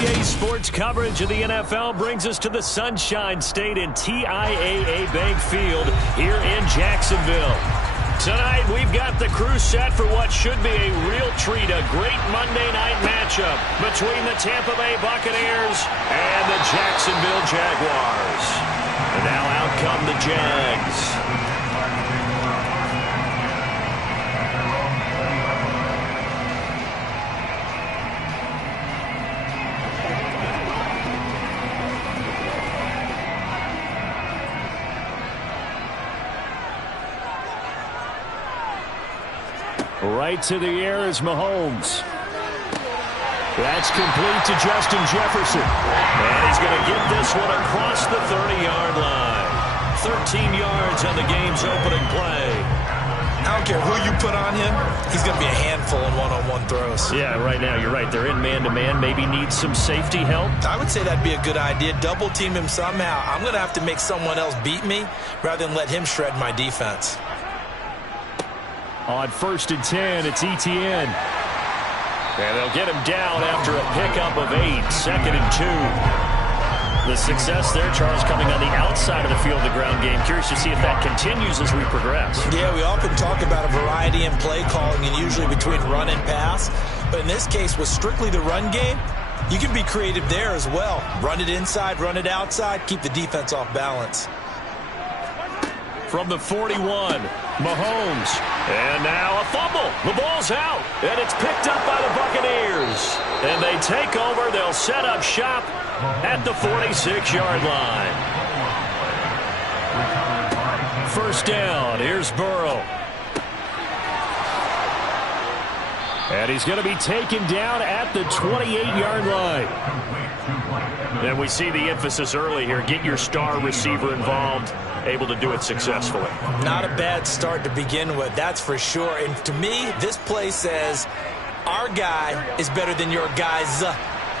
NBA sports coverage of the NFL brings us to the Sunshine State and TIAA Bank Field here in Jacksonville. Tonight, we've got the crew set for what should be a real treat, a great Monday night matchup between the Tampa Bay Buccaneers and the Jacksonville Jaguars. And now out come the Jags. Right to the air is Mahomes. That's complete to Justin Jefferson. And he's going to get this one across the 30-yard line. 13 yards on the game's opening play. I don't care who you put on him. He's going to be a handful in one-on-one throws. Yeah, right now, you're right. They're in man-to-man. Maybe needs some safety help. I would say that'd be a good idea. Double-team him somehow. I'm going to have to make someone else beat me rather than let him shred my defense. On 1st and 10, it's Etienne. And they'll get him down after a pickup of 8. 2nd and 2. The success there, Charles, coming on the outside of the field, the ground game. Curious to see if that continues as we progress. Yeah, we often talk about a variety in play calling and usually between run and pass. But in this case, with strictly the run game, you can be creative there as well. Run it inside, run it outside, keep the defense off balance. From the 41, Mahomes. And now a fumble. The ball's out. And it's picked up by the Buccaneers. And they take over. They'll set up shop at the 46-yard line. 1st down. Here's Burrow. And he's going to be taken down at the 28-yard line. And we see the emphasis early here. Get your star receiver involved. Able to do it successfully. Not a bad start to begin with, that's for sure. And to me, this play says our guy is better than your guys.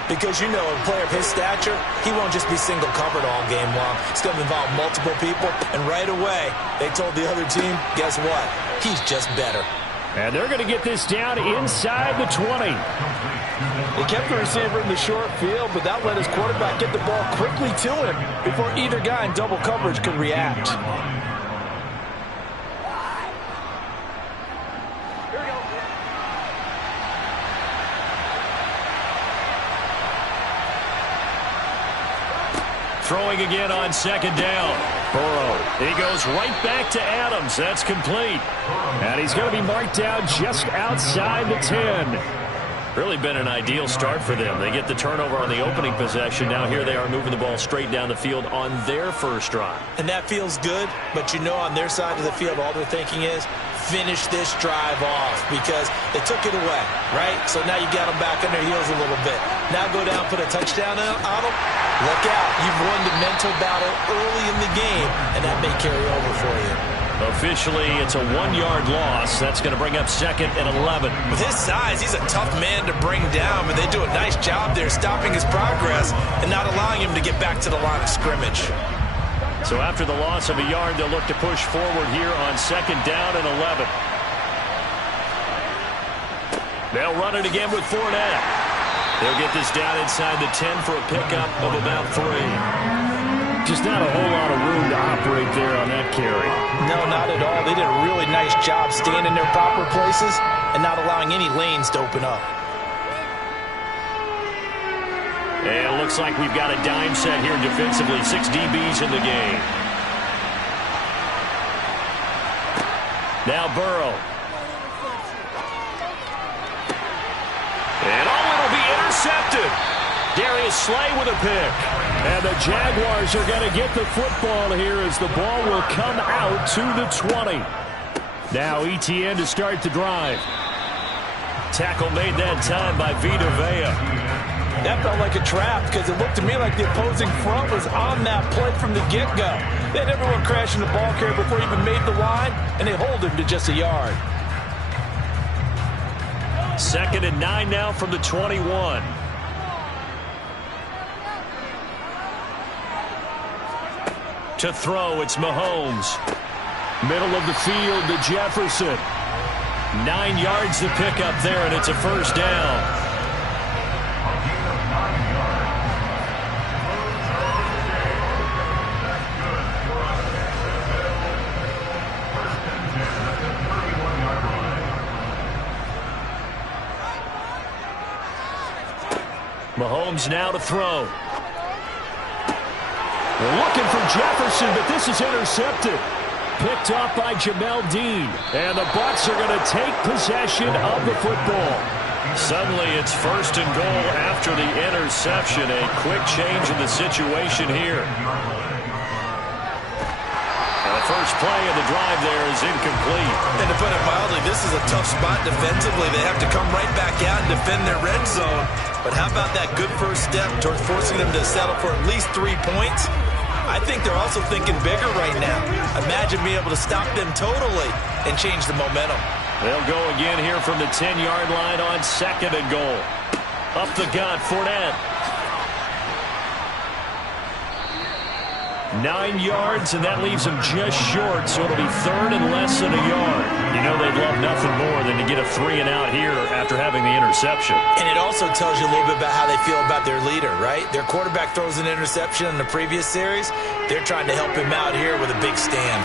Because, you know, a player of his stature, he won't just be single covered all game long. It's going to involve multiple people. And right away, they told the other team, guess what? He's just better. And they're going to get this down inside the 20. He kept the receiver in the short field, but that let his quarterback get the ball quickly to him before either guy in double coverage could react. Throwing again on 2nd down. Burrow. He goes right back to Adams. That's complete. And he's going to be marked down just outside the 10. Really been an ideal start for them. They get the turnover on the opening possession. Now here they are moving the ball straight down the field on their first drive. And that feels good, but you know on their side of the field all they're thinking is finish this drive off because they took it away, right? So now you got them back on their heels a little bit. Now go down, put a touchdown on them. Look out. You've won the mental battle early in the game, and that may carry over for you. Officially, it's a 1-yard loss. That's going to bring up 2nd and 11. With his size, he's a tough man to bring down, but they do a nice job there stopping his progress and not allowing him to get back to the line of scrimmage. So after the loss of a yard, they'll look to push forward here on 2nd down and 11. They'll run it again with Fournette. They'll get this down inside the 10 for a pickup of about 3. Just not a whole lot of room to operate there on that carry. No, not at all. They did a really nice job staying in their proper places and not allowing any lanes to open up. And it looks like we've got a dime set here defensively. 6 DBs in the game. Now Burrow. And it'll be intercepted. Darius Slay with a pick. And the Jaguars are going to get the football here as the ball will come out to the 20. Now Etienne to start the drive. Tackle made that time by Vita Vea. That felt like a trap because it looked to me like the opposing front was on that play from the get-go. They had everyone crashing the ball carrier before he even made the line, and they hold him to just a yard. 2nd and 9 now from the 21. To throw, it's Mahomes. Middle of the field to Jefferson. 9 yards to pick up there, and it's a 1st down. Mahomes now to throw. They're looking for Jefferson, but this is intercepted. Picked up by Jamel Dean. And the Bucs are going to take possession of the football. Suddenly it's 1st and goal after the interception. A quick change in the situation here. And the first play of the drive there is incomplete. And to put it mildly, this is a tough spot defensively. They have to come right back out and defend their red zone. But how about that good first step towards forcing them to settle for at least 3 points? I think they're also thinking bigger right now. Imagine being able to stop them totally and change the momentum. They'll go again here from the 10-yard line on 2nd and goal. Up the gut, Fournette. 9 yards, and that leaves them just short, so it'll be 3rd and less than a yard. You know they'd love nothing more than to get a 3-and-out here after having the interception. And it also tells you a little bit about how they feel about their leader, right? Their quarterback throws an interception in the previous series. They're trying to help him out here with a big stand.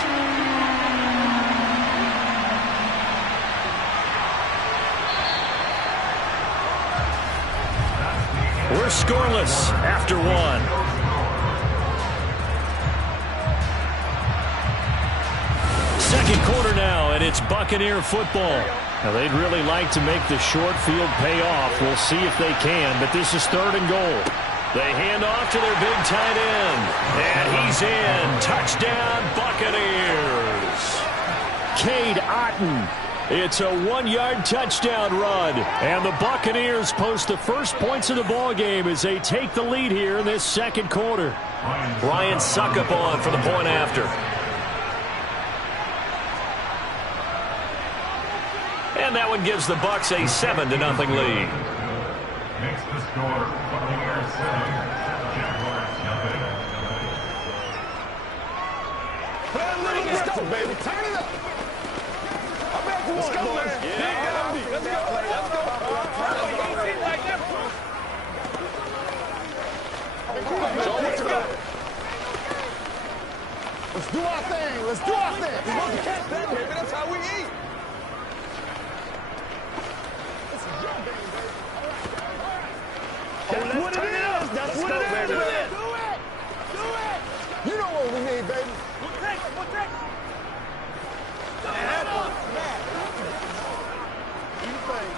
We're scoreless after 1. Second quarter now, and it's Buccaneer football. Now, they'd really like to make the short field pay off. We'll see if they can, but this is 3rd and goal. They hand off to their big tight end, and he's in. Touchdown, Buccaneers. Cade Otton. It's a 1-yard touchdown run, and the Buccaneers post the first points of the ball game as they take the lead here in this second quarter. Ryan Suckup on for the point after. And that one gives the Bucs a 7-0 lead. Makes the score Buccaneers 7, Jaguars nothing. Let's go, baby. Turn it up. I'm back for one, boys. Yeah. Let's go. Let's go. Let's do our thing. Let's do our thing. We want to catch that, baby. That's how we eat. That's what it is. That's what it is, baby. Do it. Do it. You know what we need, baby. We'll take it. We'll take it.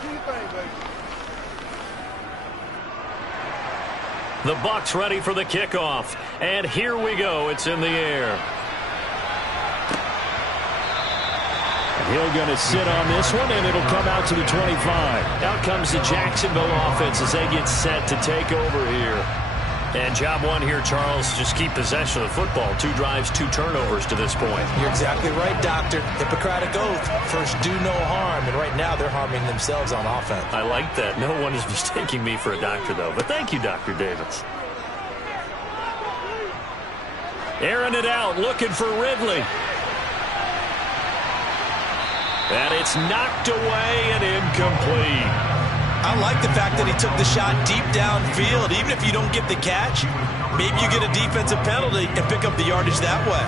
Do your thing, baby. The Bucs ready for the kickoff. And here we go. It's in the air. Hill going to sit on this one, and it'll come out to the 25. Out comes the Jacksonville offense as they get set to take over here. And job one here, Charles, just keep possession of the football. 2 drives, 2 turnovers to this point. You're exactly right, Doctor. Hippocratic oath. First, do no harm. And right now, they're harming themselves on offense. I like that. No one is mistaking me for a doctor, though. But thank you, Dr. Davis. Airing it out, looking for Ridley. And it's knocked away and incomplete. I like the fact that he took the shot deep downfield. Even if you don't get the catch, maybe you get a defensive penalty and pick up the yardage that way.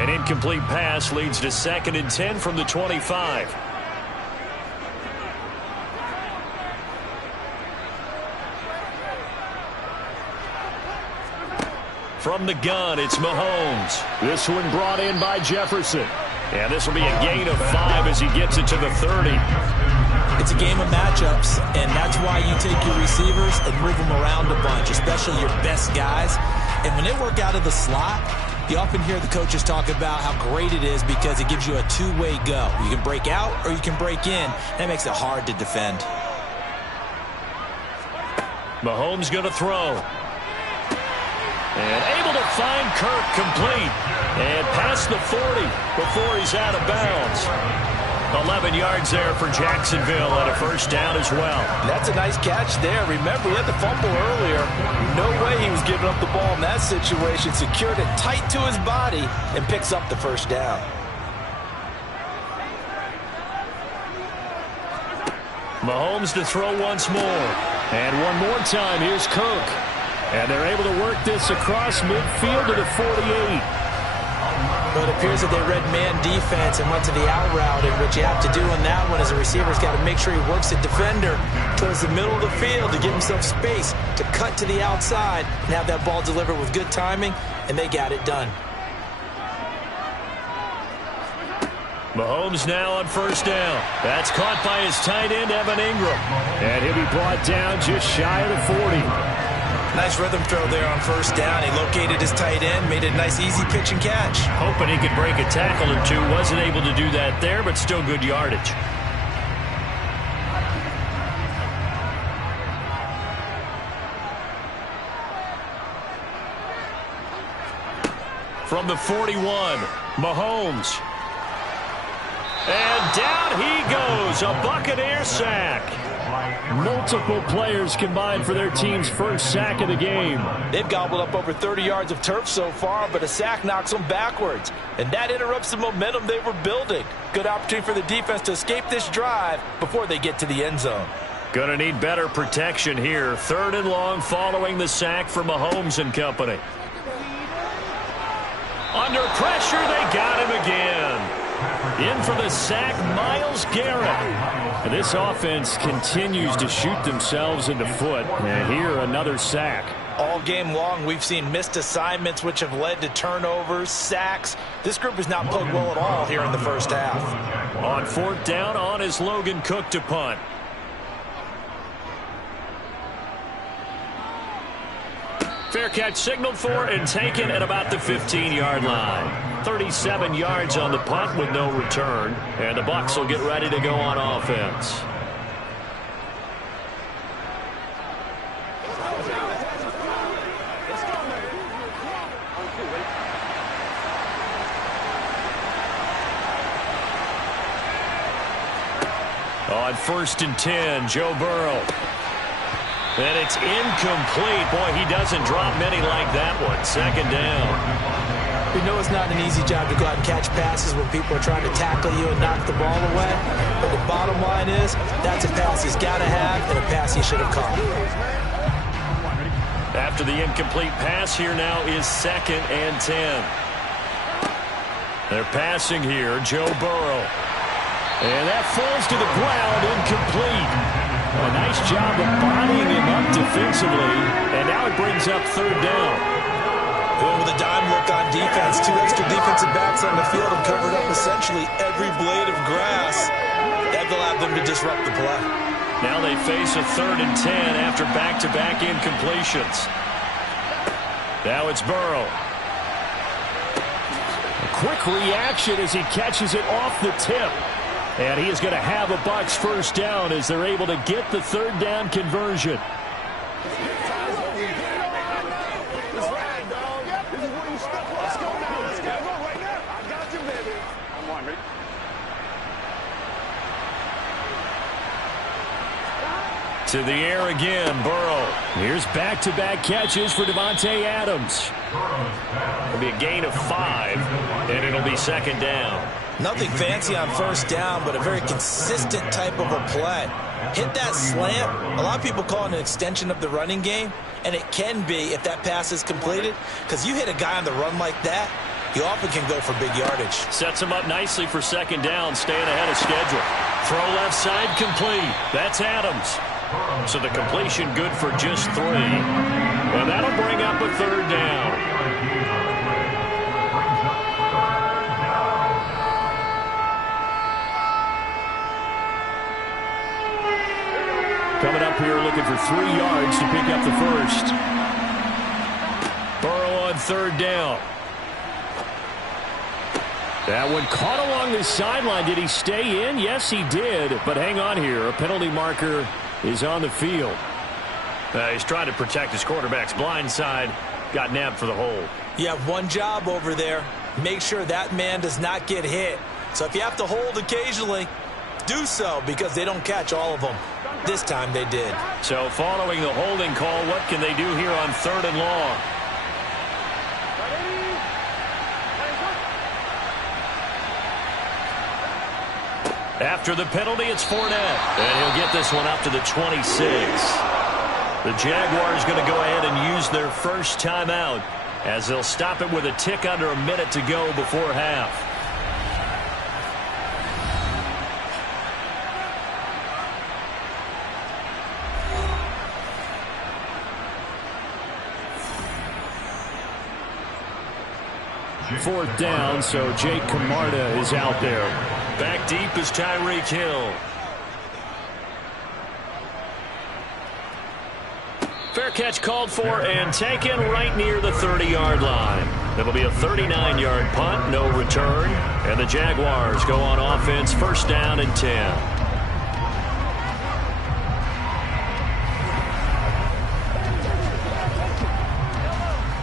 An incomplete pass leads to 2nd and 10 from the 25. From the gun, it's Mahomes. This one brought in by Jefferson. And this will be a gain of 5 as he gets it to the 30. It's a game of matchups, and that's why you take your receivers and move them around a bunch, especially your best guys. And when they work out of the slot, you often hear the coaches talk about how great it is because it gives you a 2-way go. You can break out or you can break in. That makes it hard to defend. Mahomes going to throw. And able to find Kirk complete. And past the 40 before he's out of bounds. 11 yards there for Jacksonville and a first down as well. That's a nice catch there. Remember, he had the fumble earlier. No way he was giving up the ball in that situation. Secured it tight to his body and picks up the first down. Mahomes to throw once more. And one more time, here's Kirk. And they're able to work this across midfield to the 48. But it appears that they read man defense and went to the out route, and what you have to do in that one is a receiver's got to make sure he works the defender towards the middle of the field to give himself space to cut to the outside and have that ball delivered with good timing, and they got it done. Mahomes now on first down. That's caught by his tight end, Evan Ingram. And he'll be brought down just shy of the 40. Nice rhythm throw there on first down. He located his tight end, made a nice easy pitch and catch. Hoping he could break a tackle or two. Wasn't able to do that there, but still good yardage. From the 41, Mahomes. And down he goes, a Buccaneer sack. Multiple players combined for their team's first sack of the game. They've gobbled up over 30 yards of turf so far, but a sack knocks them backwards. And that interrupts the momentum they were building. Good opportunity for the defense to escape this drive before they get to the end zone. Gonna need better protection here. 3rd and long following the sack for Mahomes and company. Under pressure, they got him again. In for the sack, Myles Garrett. And this offense continues to shoot themselves in the foot. And here, another sack. All game long, we've seen missed assignments which have led to turnovers, sacks. This group has not played well at all here in the first half. On 4th down, on is Logan Cook to punt. Fair catch signaled for and taken at about the 15-yard line. 37 yards on the punt with no return. And the Bucs will get ready to go on offense. On 1st and 10, Joe Burrow. And it's incomplete. Boy, he doesn't drop many like that one. 2nd down. We know it's not an easy job to go out and catch passes when people are trying to tackle you and knock the ball away. But the bottom line is, that's a pass he's got to have and a pass he should have caught. After the incomplete pass, here now is 2nd and 10. They're passing here, Joe Burrow. And that falls to the ground, incomplete. A nice job of bodying him up defensively, and now it brings up 3rd down. Going with a dime look on defense. 2 extra defensive backs on the field have covered up essentially every blade of grass. That allowed them to disrupt the play. Now they face a 3rd and 10 after back-to-back incompletions. Now it's Burrow. A quick reaction as he catches it off the tip. And he is going to have a Bucs first down as they're able to get the 3rd down conversion. To the air again, Burrow. Here's back-to-back catches for Davante Adams. It'll be a gain of 5, and it'll be 2nd down. Nothing fancy on first down, but a very consistent type of a play. Hit that slant. A lot of people call it an extension of the running game, and it can be if that pass is completed, because you hit a guy on the run like that, you often can go for big yardage. Sets him up nicely for 2nd down, staying ahead of schedule. Throw left side complete. That's Adams. So the completion good for just 3. And that'll bring up a 3rd down. Coming up here looking for 3 yards to pick up the first. Burrow on 3rd down. That one caught along the sideline. Did he stay in? Yes, he did. But hang on here. A penalty marker is on the field. He's trying to protect his quarterback's blind side. Got nabbed for the hold. You have one job over there. Make sure that man does not get hit. So if you have to hold occasionally, do so, because they don't catch all of them. This time they did. So following the holding call, what can they do here on 3rd and long? After the penalty, it's Fournette. And he'll get this one up to the 26. The Jaguars going to go ahead and use their first timeout as they'll stop it with a tick under a minute to go before half. Fourth down, so Jake Camarda is out there. Back deep is Tyreek Hill. Fair catch called for and taken right near the 30-yard line. It'll be a 39-yard punt, no return. And the Jaguars go on offense, first down and 10.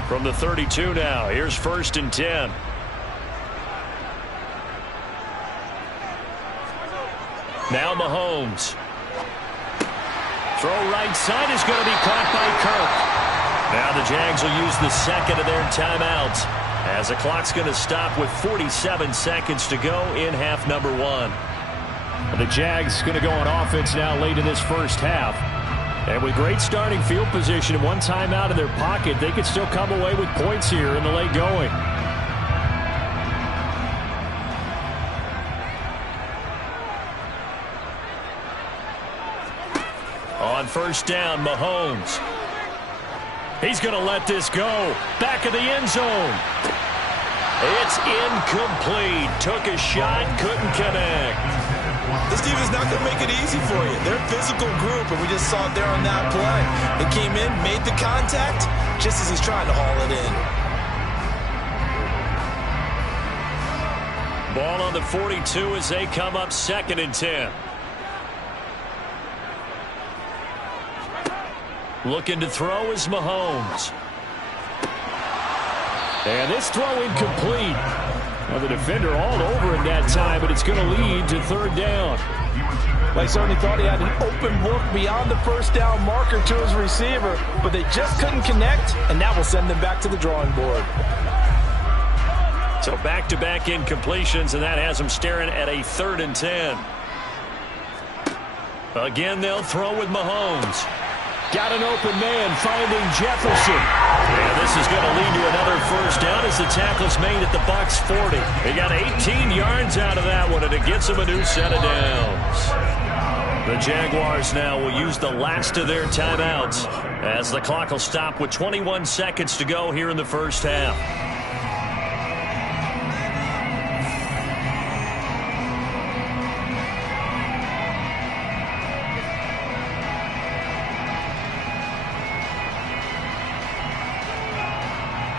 From the 32 now, here's first and 10. Now Mahomes. Throw right side is going to be caught by Kirk. Now the Jags will use the second of their timeouts as the clock's going to stop with 47 seconds to go in half number one. The Jags going to go on offense now late in this first half. And with great starting field position and one timeout in their pocket, they could still come away with points here in the late going. On first down, Mahomes. He's going to let this go. Back of the end zone. It's incomplete. Took a shot, couldn't connect. This team is not going to make it easy for you. They're a physical group, and we just saw it there on that play. They came in, made the contact, just as he's trying to haul it in. Ball on the 42 as they come up second and 10. Looking to throw is Mahomes. And this throw incomplete. Well, the defender all over in that time, but it's going to lead to third down. They certainly thought he had an open look beyond the first down marker to his receiver, but they just couldn't connect, and that will send them back to the drawing board. So back-to-back incompletions, and that has them staring at a third and 10. Again, they'll throw with Mahomes. Got an open man, finding Jefferson. And this is going to lead to another first down as the tackle's made at the Bucs 40. They got 18 yards out of that one, and it gets them a new set of downs. The Jaguars now will use the last of their timeouts as the clock will stop with 21 seconds to go here in the first half.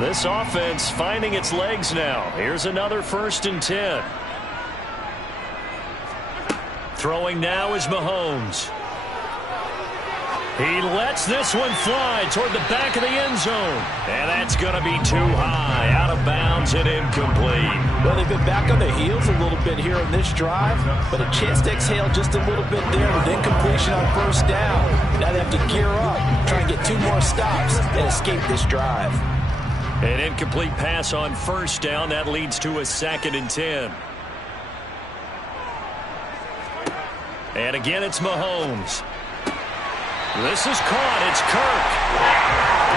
This offense finding its legs now. Here's another first and 10. Throwing now is Mahomes. He lets this one fly toward the back of the end zone. And that's going to be too high. Out of bounds and incomplete. Well, they've been back on their heels a little bit here in this drive, but a chance to exhale just a little bit there with incompletion on first down. Now they have to gear up, try and get two more stops, and escape this drive. An incomplete pass on first down. That leads to a second and 10. And again, it's Mahomes. This is caught. It's Kirk.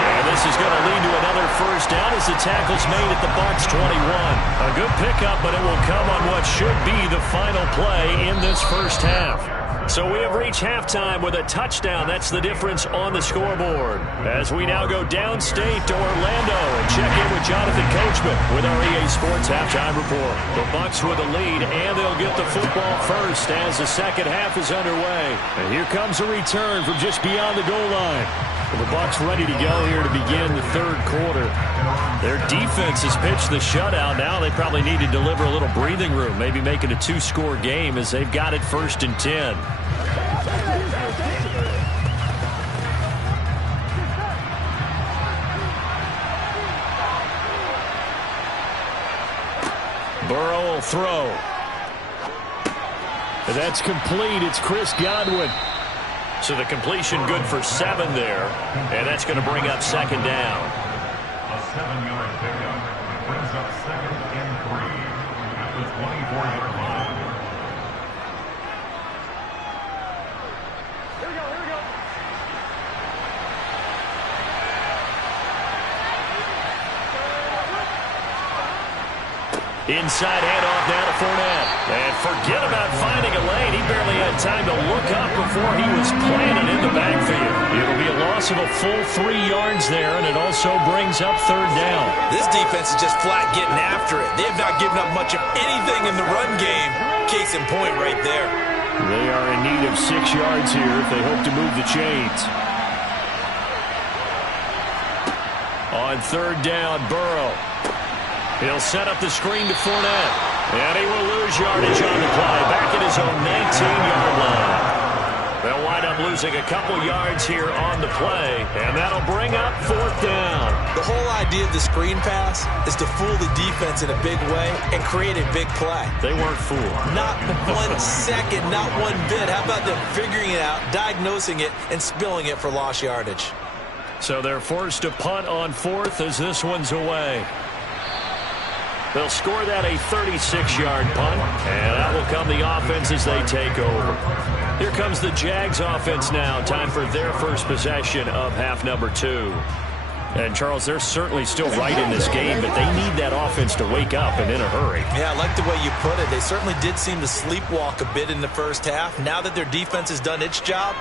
And this is going to lead to another first down as the tackle's made at the Bucs 21. A good pickup, but it will come on what should be the final play in this first half. So we have reached halftime with a touchdown. That's the difference on the scoreboard. As we now go downstate to Orlando and check in with Jonathan Coachman with our EA Sports Halftime Report. The Bucs with a lead, and they'll get the football first as the second half is underway. And here comes a return from just beyond the goal line. The Bucs ready to go here to begin the third quarter. Their defense has pitched the shutout. Now they probably need to deliver a little breathing room, maybe make it a two-score game as they've got it first and 10. Burrow will throw. And that's complete. It's Chris Godwin. So the completion good for 7 there, and that's going to bring up second down. A 7-yard pickup brings up second and 3 at the 24-yard line. Here we go. Inside handoff now to Fournette. And forget about finding a lane. He barely had time to look up before he was planted in the backfield. It'll be a loss of a full 3 yards there, and it also brings up 3rd down. This defense is just flat getting after it. They have not given up much of anything in the run game. Case in point right there. They are in need of 6 yards here if they hope to move the chains. On 3rd down, Burrow. He'll set up the screen to Fournette. And he will lose yardage on the play. Back at his own 19-yard line. They'll wind up losing a couple yards here on the play. And that'll bring up 4th down. The whole idea of the screen pass is to fool the defense in a big way and create a big play. They weren't fooled. Not 1 second, not 1 bit. How about them figuring it out, diagnosing it, and spilling it for lost yardage? So they're forced to punt on 4th as this one's away. They'll score that a 36-yard punt, and that will come the offense as they take over. Here comes the Jags offense now. Time for their first possession of half number 2. And, Charles, they're certainly still right in this game, but they need that offense to wake up and in a hurry. Yeah, I like the way you put it. They certainly did seem to sleepwalk a bit in the first half. Now that their defense has done its job,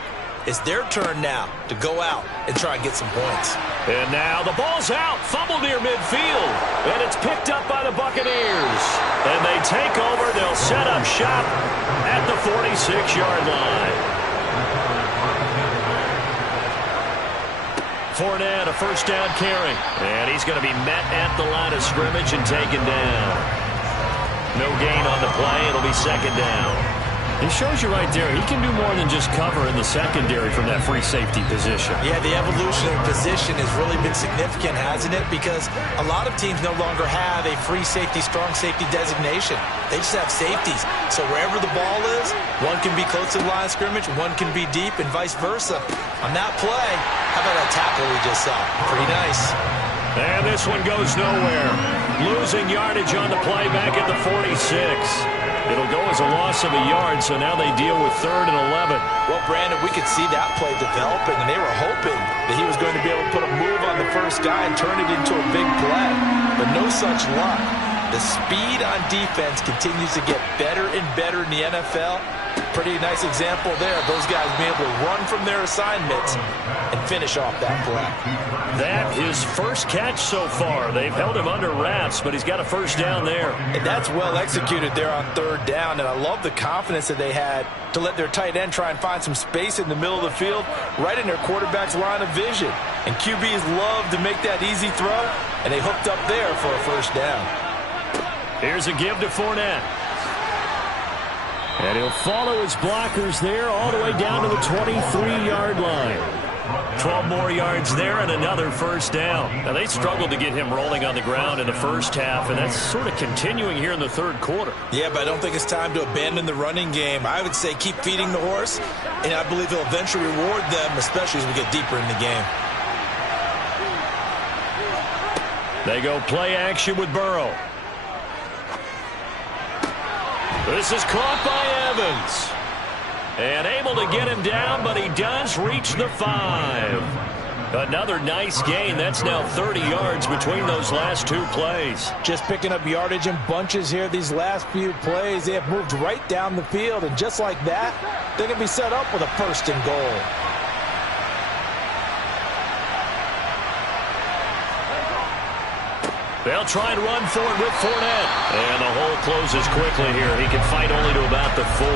it's their turn now to go out and try and get some points. And now the ball's out, fumbled near midfield, and it's picked up by the Buccaneers. And they take over. They'll set up shop at the 46-yard line. Fournette, a 1st down carry. And he's going to be met at the line of scrimmage and taken down. No gain on the play. It'll be 2nd down. It shows you right there, he can do more than just cover in the secondary from that free safety position. Yeah, the evolution of position has really been significant, hasn't it? Because a lot of teams no longer have a free safety, strong safety designation. They just have safeties. So wherever the ball is, one can be close to the line of scrimmage, one can be deep, and vice versa. On that play, how about that tackle we just saw? Pretty nice. And this one goes nowhere. Losing yardage on the play back at the 46. It'll go as a loss of a yard, so now they deal with 3rd and 11. Well, Brandon, we could see that play developing, and they were hoping that he was going to be able to put a move on the first guy and turn it into a big play. But no such luck. The speed on defense continues to get better and better in the NFL. Pretty nice example there. Those guys being able to run from their assignments and finish off that play. That his first catch so far. They've held him under wraps, but he's got a 1st down there. And that's well executed there on 3rd down. And I love the confidence that they had to let their tight end try and find some space in the middle of the field, right in their quarterback's line of vision. And QBs love to make that easy throw, and they hooked up there for a 1st down. Here's a give to Fournette. And he'll follow his blockers there all the way down to the 23-yard line. 12 more yards there and another 1st down. Now, they struggled to get him rolling on the ground in the first half, and that's sort of continuing here in the 3rd quarter. Yeah, but I don't think it's time to abandon the running game. I would say keep feeding the horse, and I believe he'll eventually reward them, especially as we get deeper in the game. They go play action with Burrow. This is caught by Evans. And able to get him down, but he does reach the 5. Another nice gain. That's now 30 yards between those last 2 plays. Just picking up yardage in bunches here these last few plays. They have moved right down the field, and just like that, they're going to be set up with a 1st and goal. They'll try and run for it with Fournette. And the hole closes quickly here. He can fight only to about the 4.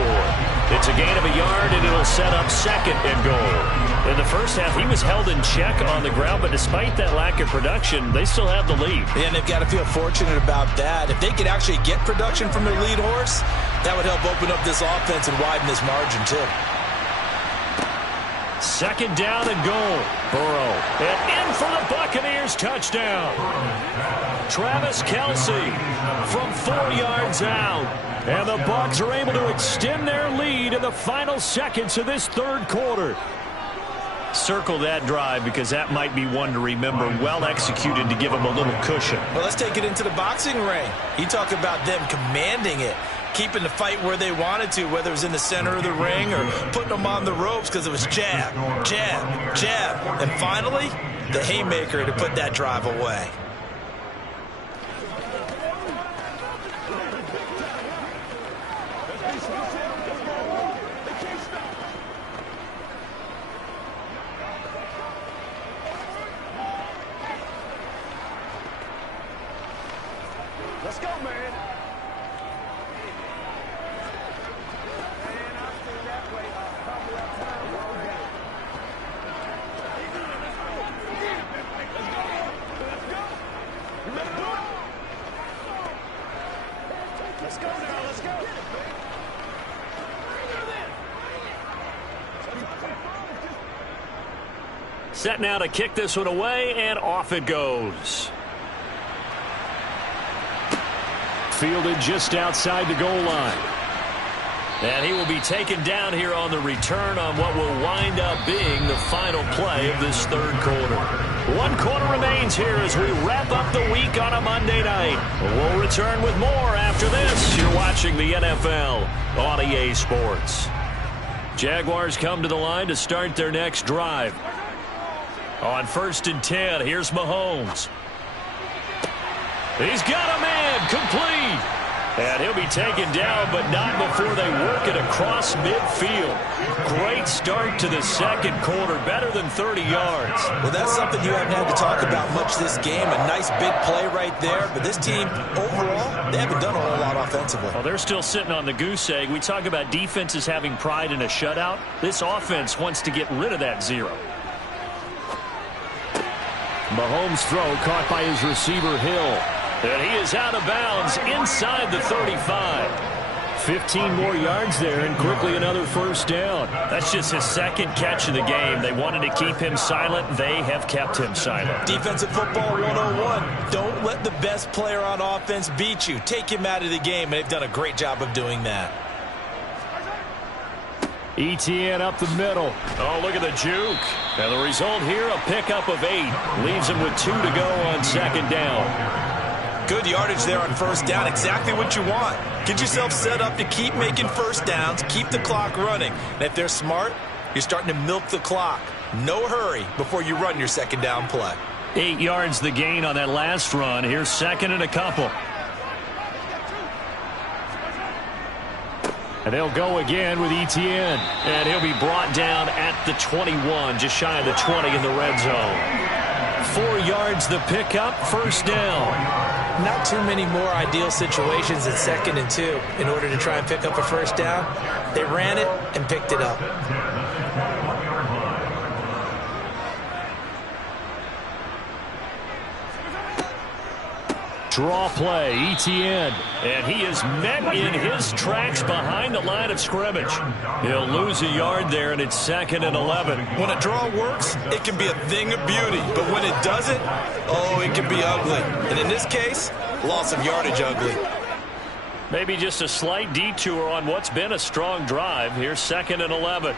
It's a gain of a yard, and it'll set up 2nd and goal. In the first half, he was held in check on the ground, but despite that lack of production, they still have the lead. And they've got to feel fortunate about that. If they could actually get production from their lead horse, that would help open up this offense and widen this margin, too. 2nd down and goal. Burrow. And in for the Buccaneers touchdown. Travis Kelce from 4 yards out. And the Bucs are able to extend their lead in the final seconds of this 3rd quarter. Circle that drive because that might be one to remember. Well executed to give them a little cushion. Well, let's take it into the boxing ring. You talk about them commanding it, keeping the fight where they wanted to, whether it was in the center of the ring or putting them on the ropes because it was jab, jab, jab. And finally, the haymaker to put that drive away. Let's go, man. Let's go now, let's go. Set now to kick this one away, and off it goes. Fielded just outside the goal line. And he will be taken down here on the return on what will wind up being the final play of this third quarter. 1 quarter remains here as we wrap up the week on a Monday night. We'll return with more after this. You're watching the NFL on EA Sports. Jaguars come to the line to start their next drive. On 1st and 10, here's Mahomes. He's got a man, complete. And he'll be taken down, but not before they work it across midfield. Great start to the second quarter, better than 30 yards. Well, that's something you haven't had to talk about much this game. A nice big play right there. But this team, overall, they haven't done a whole lot offensively. Well, they're still sitting on the goose egg. We talk about defenses having pride in a shutout. This offense wants to get rid of that zero. Mahomes' throw caught by his receiver, Hill. And he is out of bounds inside the 35. 15 more yards there, and quickly another first down. That's just his second catch of the game. They wanted to keep him silent. They have kept him silent. Defensive football 101. Don't let the best player on offense beat you. Take him out of the game, and they've done a great job of doing that. ETN up the middle. Oh, look at the juke. And the result here, a pickup of 8. Leaves him with 2 to go on second down. Good yardage there on first down. Exactly what you want. Get yourself set up to keep making first downs, keep the clock running. And if they're smart, you're starting to milk the clock. No hurry before you run your second down play. 8 yards the gain on that last run. Here's second and a couple. And they'll go again with ETN. And he'll be brought down at the 21, just shy of the 20 in the red zone. 4 yards the pickup, first down. Not too many more ideal situations at 2nd and 2 in order to try and pick up a first down. They ran it and picked it up. Draw play, ETN. And he is met in his tracks behind the line of scrimmage. He'll lose a yard there, and it's 2nd and 11. When a draw works, it can be a thing of beauty. But when it doesn't, oh, it can be ugly. And in this case, loss of yardage ugly. Maybe just a slight detour on what's been a strong drive. Here's 2nd and 11.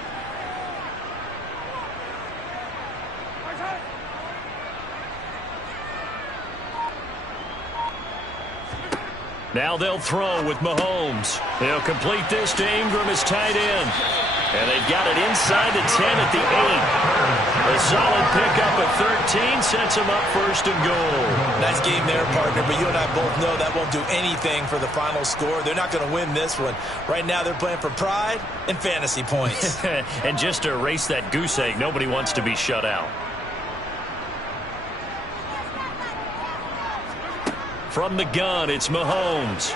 Now they'll throw with Mahomes. He'll complete this to Ingram as tight end. And they've got it inside the 10 at the 8. A solid pickup at 13 sets him up 1st and goal. Nice game there, partner, but you and I both know that won't do anything for the final score. They're not going to win this one. Right now they're playing for pride and fantasy points. And just to erase that goose egg, nobody wants to be shut out. From the gun, it's Mahomes.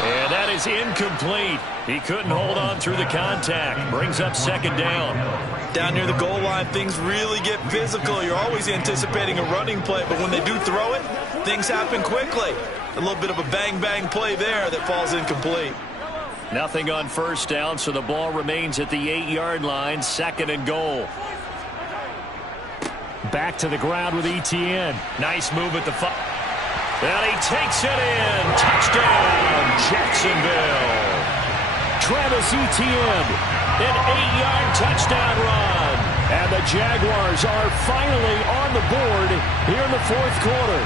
And that is incomplete. He couldn't hold on through the contact. Brings up 2nd down. Down near the goal line, things really get physical. You're always anticipating a running play, but when they do throw it, things happen quickly. A little bit of a bang-bang play there that falls incomplete. Nothing on first down, so the ball remains at the 8-yard line, 2nd and goal. Back to the ground with ETN. Nice move at the 5. And he takes it in. Touchdown, Jacksonville. Travis Etienne, an 8-yard touchdown run. And the Jaguars are finally on the board here in the 4th quarter.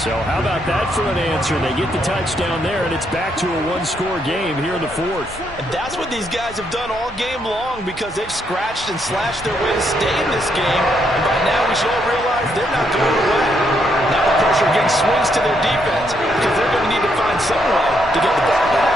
So how about that for an answer? They get the touchdown there, and it's back to a 1-score game here in the 4th. And that's what these guys have done all game long because they've scratched and slashed their way to stay in this game. And by now we should all realize they're not going away. Now the pressure again swings to their defense because they're going to need to find some way to get the ball back.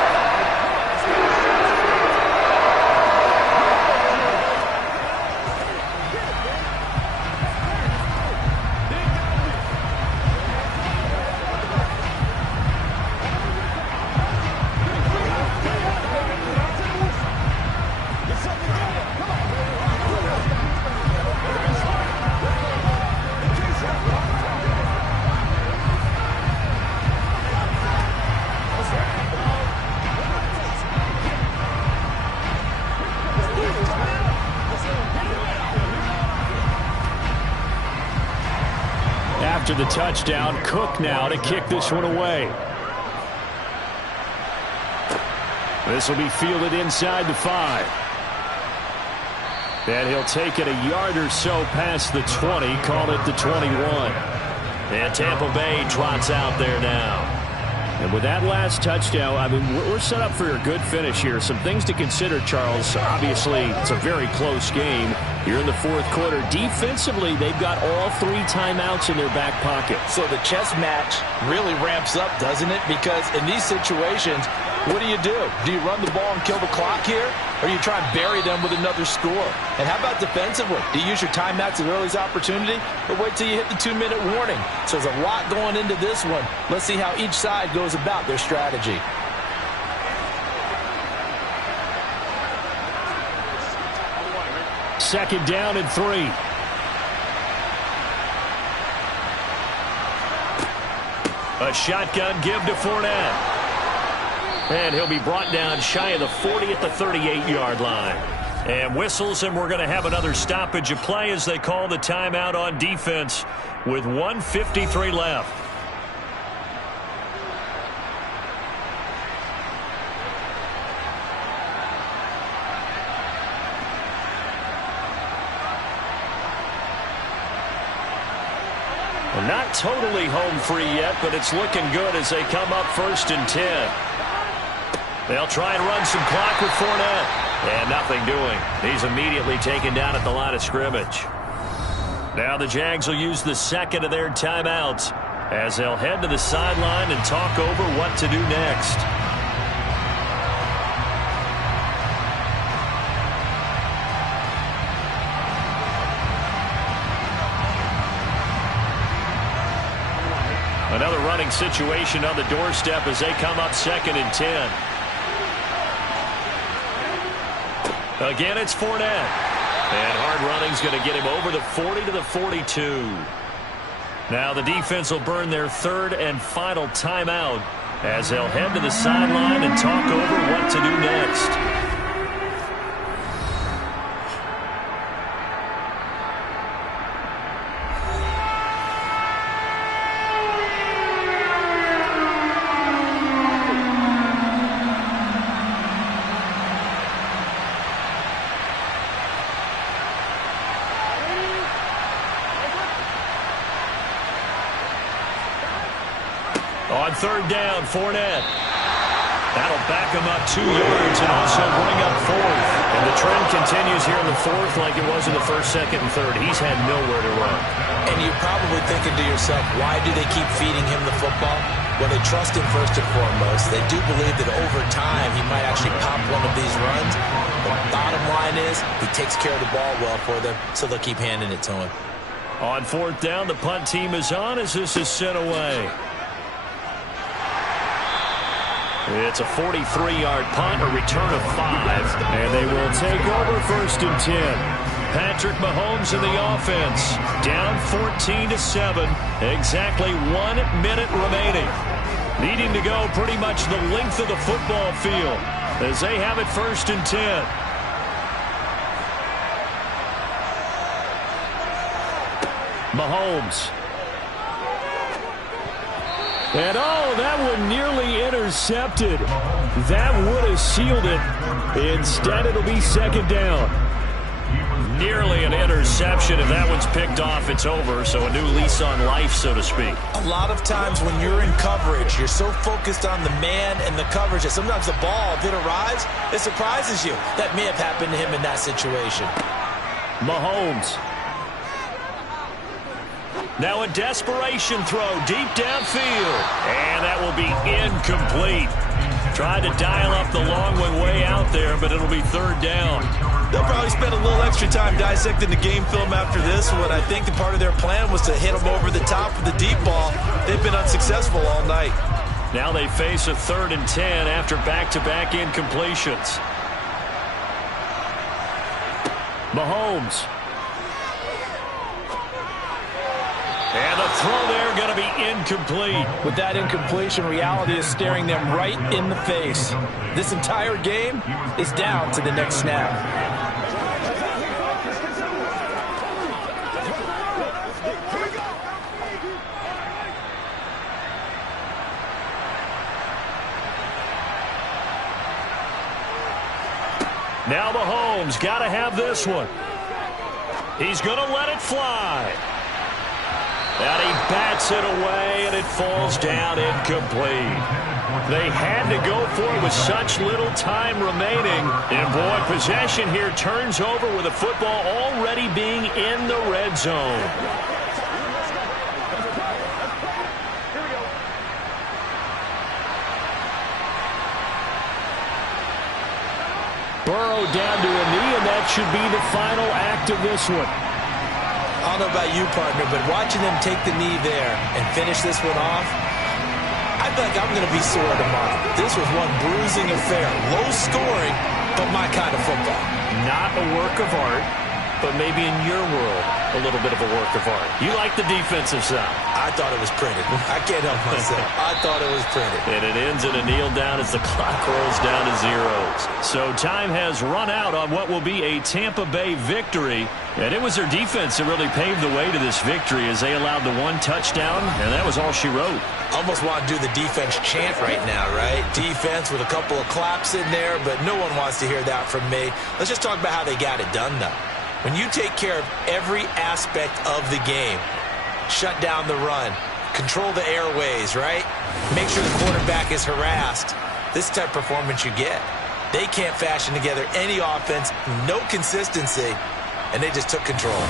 after the touchdown. Cook now to kick this one away. This will be fielded inside the 5. And he'll take it a yard or so past the 20, call it the 21. And Tampa Bay trots out there now. And with that last touchdown, I mean, we're set up for a good finish here. Some things to consider, Charles. Obviously, it's a very close game here in the fourth quarter. Defensively, they've got all 3 timeouts in their back pocket. So the chess match really ramps up, doesn't it? Because in these situations, what do? Do you run the ball and kill the clock here? Or do you try and bury them with another score? And how about defensively? Do you use your timeouts at earliest opportunity? Or wait till you hit the 2-minute warning? So there's a lot going into this one. Let's see how each side goes about their strategy. Second down and 3. A shotgun give to Fournette. And he'll be brought down shy of the 40 at the 38-yard line. And whistles, and we're going to have another stoppage of play as they call the timeout on defense with 1:53 left. Well, not totally home free yet, but it's looking good as they come up 1st and 10. They'll try and run some clock with Fournette. And nothing doing. He's immediately taken down at the line of scrimmage. Now the Jags will use the second of their timeouts as they'll head to the sideline and talk over what to do next. Another running situation on the doorstep as they come up 2nd and 10. Again, it's Fournette. And hard running's going to get him over the 40 to the 42. Now the defense will burn their 3rd and final timeout as they'll head to the sideline and talk over what to do next. On 3rd down, Fournette. That'll back him up 2 yards and also bring up 4th. And the trend continues here in the 4th like it was in the 1st, 2nd, and 3rd. He's had nowhere to run. And you're probably thinking to yourself, why do they keep feeding him the football? Well, they trust him first and foremost. They do believe that over time he might actually pop one of these runs. The bottom line is he takes care of the ball well for them, so they'll keep handing it to him. On 4th down, the punt team is on as this is sent away. It's a 43-yard punt, a return of 5. And they will take over 1st and 10. Patrick Mahomes in the offense. Down 14-7. Exactly 1 minute remaining. Needing to go pretty much the length of the football field as they have it 1st and 10. Mahomes. And oh, that one nearly intercepted. That would have sealed it. Instead, it'll be 2nd down. Nearly an interception. If that one's picked off, it's over. So a new lease on life, so to speak. A lot of times when you're in coverage, you're so focused on the man and the coverage that sometimes the ball, if it arrives, it surprises you. That may have happened to him in that situation. Mahomes. Now a desperation throw deep downfield. And that will be incomplete. Tried to dial up the long one way out there, but it'll be 3rd down. They'll probably spend a little extra time dissecting the game film after this one. I think the part of their plan was to hit them over the top with the deep ball. They've been unsuccessful all night. Now they face a 3rd and 10 after back-to-back incompletions. Mahomes. And the throw there going to be incomplete. With that incompletion, reality is staring them right in the face. This entire game is down to the next snap. Now Mahomes got to have this one. He's going to let it fly. And he bats it away, and it falls down incomplete. They had to go for it with such little time remaining. And, boy, possession here turns over with the football already being in the red zone. Burrow down to a knee, and that should be the final act of this one. I don't know about you, partner, but watching them take the knee there and finish this one off, I feel like I'm going to be sore tomorrow. This was one bruising affair. Low scoring, but my kind of football. Not a work of art, but maybe in your world, a little bit of a work of art. You like the defensive side. I thought it was pretty. I can't help myself. I thought it was pretty. And it ends in a kneel down as the clock rolls down to zeros. So time has run out on what will be a Tampa Bay victory. And it was their defense that really paved the way to this victory as they allowed the one touchdown, and that was all she wrote. Almost want to do the defense chant right now, right? Defense with a couple of claps in there, but no one wants to hear that from me. Let's just talk about how they got it done, though. When you take care of every aspect of the game, shut down the run, control the airways, right? Make sure the quarterback is harassed. This type of performance you get. They can't fashion together any offense, no consistency, and they just took control.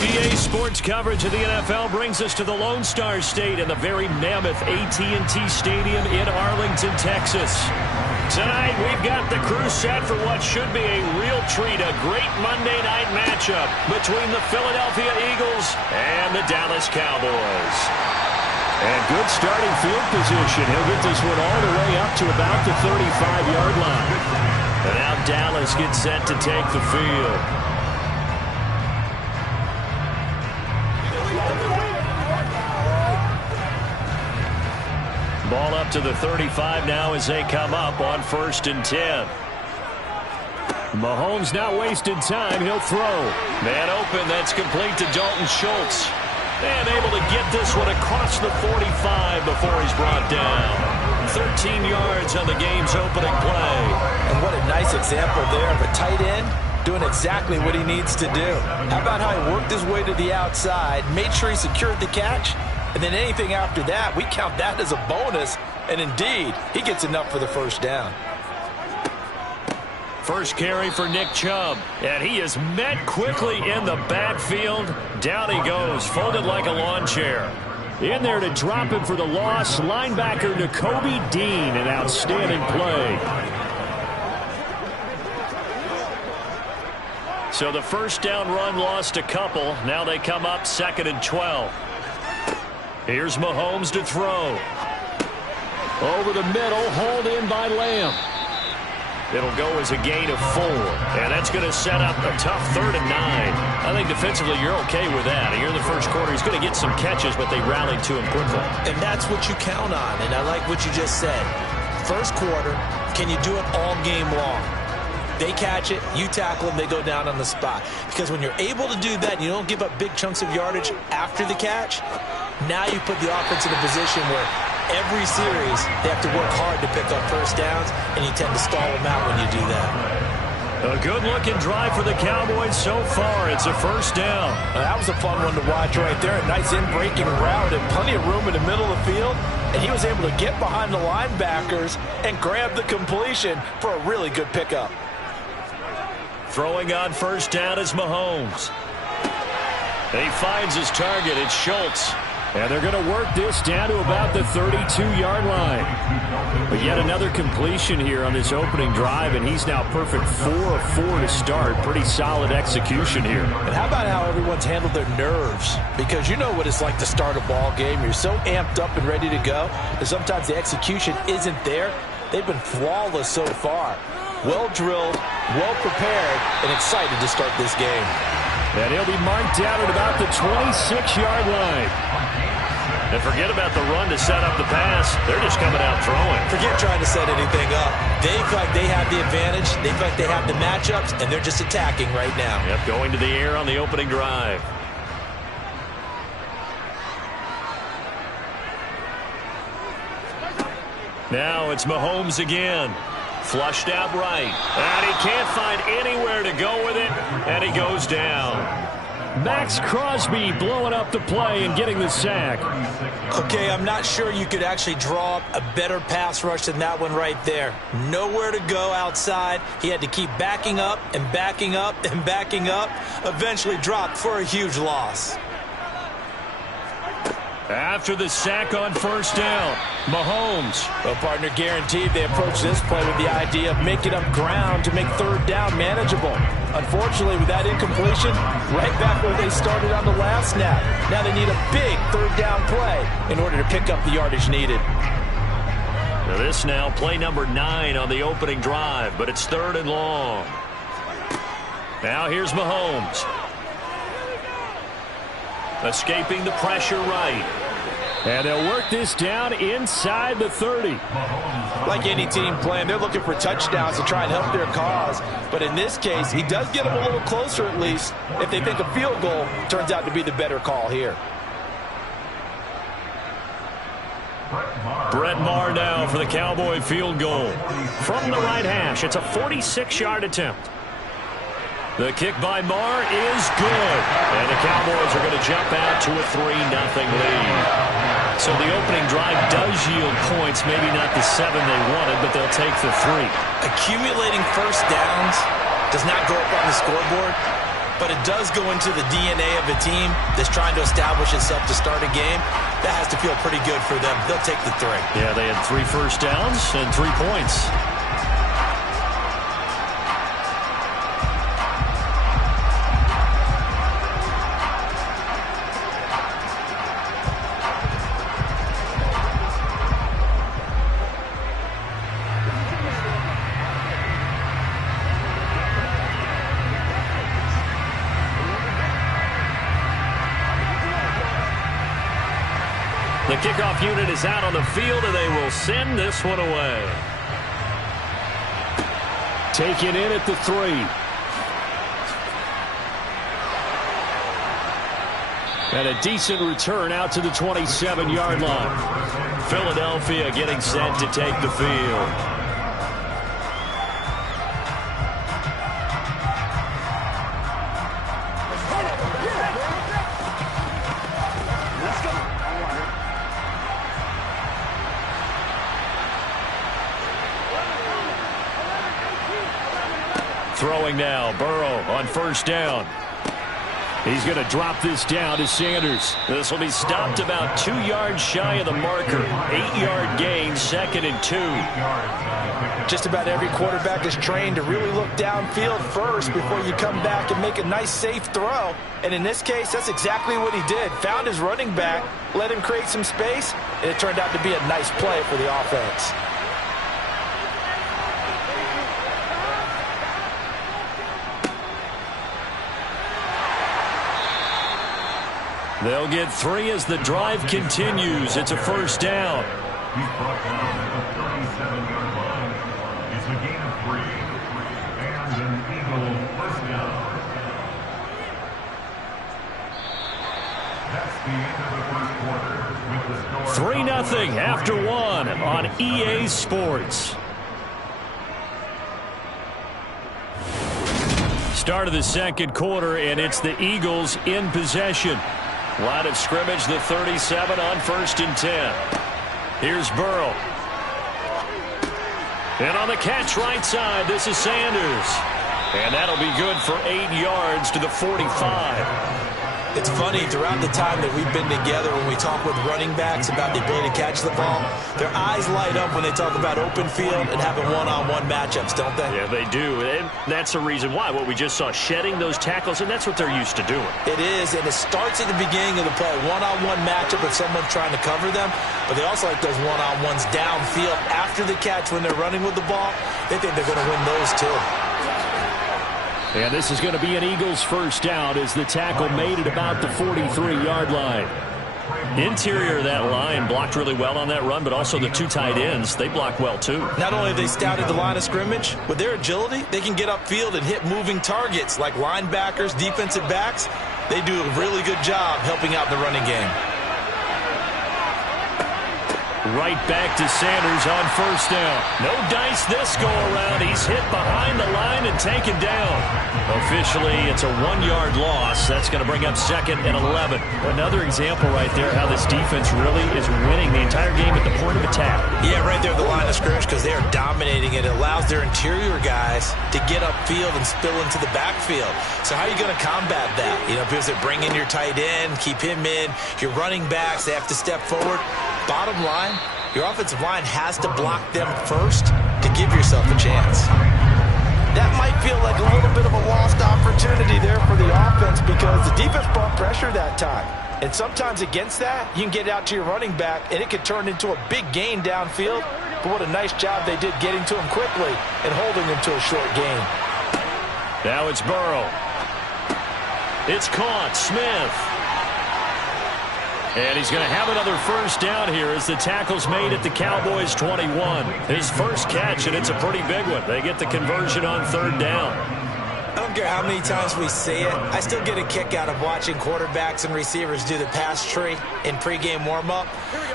EA Sports coverage of the NFL brings us to the Lone Star State and the very mammoth AT&T Stadium in Arlington, Texas. Tonight, we've got the crew set for what should be a real treat, a great Monday night matchup between the Philadelphia Eagles and the Dallas Cowboys. And good starting field position. He'll get this one all the way up to about the 35-yard line. And now Dallas gets set to take the field. Ball up to the 35 now as they come up on 1st and 10. Mahomes not wasting time. He'll throw. Man open. That's complete to Dalton Schultz. And able to get this one across the 45 before he's brought down. 13 yards on the game's opening play. And what a nice example there of a tight end doing exactly what he needs to do. How about how he worked his way to the outside, made sure he secured the catch, and then anything after that, we count that as a bonus. And indeed, he gets enough for the first down. First carry for Nick Chubb. And he is met quickly in the backfield. Down he goes, folded like a lawn chair. In there to drop him for the loss, linebacker Nakobe Dean. An outstanding play. So the first down run lost a couple. Now they come up 2nd and 12. Here's Mahomes to throw. Over the middle, hauled in by Lamb. It'll go as a gain of 4. And that's going to set up a tough 3rd and 9. I think defensively you're okay with that. Here in the first quarter, he's going to get some catches, but they rallied to him quickly. And that's what you count on. And I like what you just said. First quarter, can you do it all game long? They catch it, you tackle them, they go down on the spot. Because when you're able to do that, and you don't give up big chunks of yardage after the catch, now you put the offense in a position where every series they have to work hard to pick up first downs, and you tend to stall them out when you do that. A good-looking drive for the Cowboys so far. It's a first down. That was a fun one to watch right there. A nice in-breaking route and plenty of room in the middle of the field. And he was able to get behind the linebackers and grab the completion for a really good pickup. Throwing on first down is Mahomes. And he finds his target. It's Schultz. And they're going to work this down to about the 32-yard line. But yet another completion here on this opening drive, and he's now perfect 4 of 4 to start. Pretty solid execution here. And how about how everyone's handled their nerves? Because you know what it's like to start a ball game. You're so amped up and ready to go, and sometimes the execution isn't there. They've been flawless so far. Well-drilled, well-prepared, and excited to start this game. And he'll be marked down at about the 26-yard line. And forget about the run to set up the pass. They're just coming out throwing. Forget trying to set anything up. They feel like they have the advantage. They feel like they have the matchups, and they're just attacking right now. Yep, going to the air on the opening drive. Now it's Mahomes again. Flushed out right. And he can't find anywhere to go with it. And he goes down. Max Crosby blowing up the play and getting the sack. Okay, I'm not sure you could actually draw up a better pass rush than that one right there. Nowhere to go outside. He had to keep backing up and backing up and backing up. Eventually dropped for a huge loss. After the sack on first down, Mahomes. Well, partner, guaranteed they approach this play with the idea of making up ground to make third down manageable. Unfortunately, with that incompletion, right back where they started on the last snap. Now they need a big third down play in order to pick up the yardage needed. Now this now, play number 9 on the opening drive, but it's 3rd and long. Now here's Mahomes. Escaping the pressure right. And they'll work this down inside the 30. Like any team playing, they're looking for touchdowns to try and help their cause. But in this case, he does get them a little closer at least if they think a field goal turns out to be the better call here. Brett Maher now for the Cowboy field goal. From the right hash, it's a 46-yard attempt. The kick by Maher is good. And the Cowboys are going to jump out to a 3-0 lead. So the opening drive does yield points, maybe not the 7 they wanted, but they'll take the 3. Accumulating first downs does not go up on the scoreboard. but it does go into the DNA of a team that's trying to establish itself to start a game. That has to feel pretty good for them. They'll take the 3. Yeah, they had 3 first downs and 3 points. The kickoff unit is out on the field, and they will send this one away. Taken in at the 3. And a decent return out to the 27-yard line. Philadelphia getting set to take the field. Throwing now, Burrow on first down. He's going to drop this down to Sanders. This will be stopped about 2 yards shy of the marker. 8-yard gain, 2nd and 2. Just about every quarterback is trained to really look downfield first before you come back and make a nice, safe throw. And in this case, that's exactly what he did. Found his running back, let him create some space, and it turned out to be a nice play for the offense. They'll get 3 as the drive continues. It's a first down. He's brought down at the 37-yard line. It's a gain of 3. And an Eagle first down. That's the end of the first quarter. With the score 3-0 after 1 on EA Sports. Start of the second quarter, and it's the Eagles in possession. Line of scrimmage, the 37 on 1st and 10. Here's Burrow. And on the catch right side, this is Sanders. And that'll be good for 8 yards to the 45. It's funny, throughout the time that we've been together, when we talk with running backs about the ability to catch the ball, their eyes light up when they talk about open field and having one-on-one matchups, don't they? Yeah, they do. And that's the reason why. What we just saw, shedding those tackles, and that's what they're used to doing. It is, and it starts at the beginning of the play. One-on-one matchup if someone's trying to cover them, but they also like those one-on-ones downfield after the catch when they're running with the ball. They think they're going to win those too. And this is going to be an Eagles first down as the tackle made at about the 43-yard line. Interior of that line blocked really well on that run, but also the 2 tight ends, they blocked well too. Not only have they scouted the line of scrimmage, with their agility, they can get upfield and hit moving targets like linebackers, defensive backs. They do a really good job helping out the running game. Right back to Sanders on first down. No dice this go around. He's hit behind the line and taken down. Officially, it's a 1-yard loss. That's going to bring up 2nd and 11. Another example right there how this defense really is winning the entire game at the point of attack. Yeah, right there at the line of scrimmage because they are dominating it. It allows their interior guys to get upfield and spill into the backfield. So how are you going to combat that? You know, because they bring in your tight end, keep him in. Your running backs, they have to step forward. Bottom line, your offensive line has to block them first to give yourself a chance. That might feel like a little bit of a lost opportunity there for the offense because the defense brought pressure that time. And sometimes against that, you can get out to your running back, and it could turn into a big gain downfield. But what a nice job they did getting to him quickly and holding him to a short gain. Now it's Burrow. It's caught. Smith. And he's going to have another first down here as the tackle's made at the Cowboys' 21. His first catch, and it's a pretty big one. They get the conversion on 3rd down. I don't care how many times we see it. I still get a kick out of watching quarterbacks and receivers do the pass tree in pregame warm-up.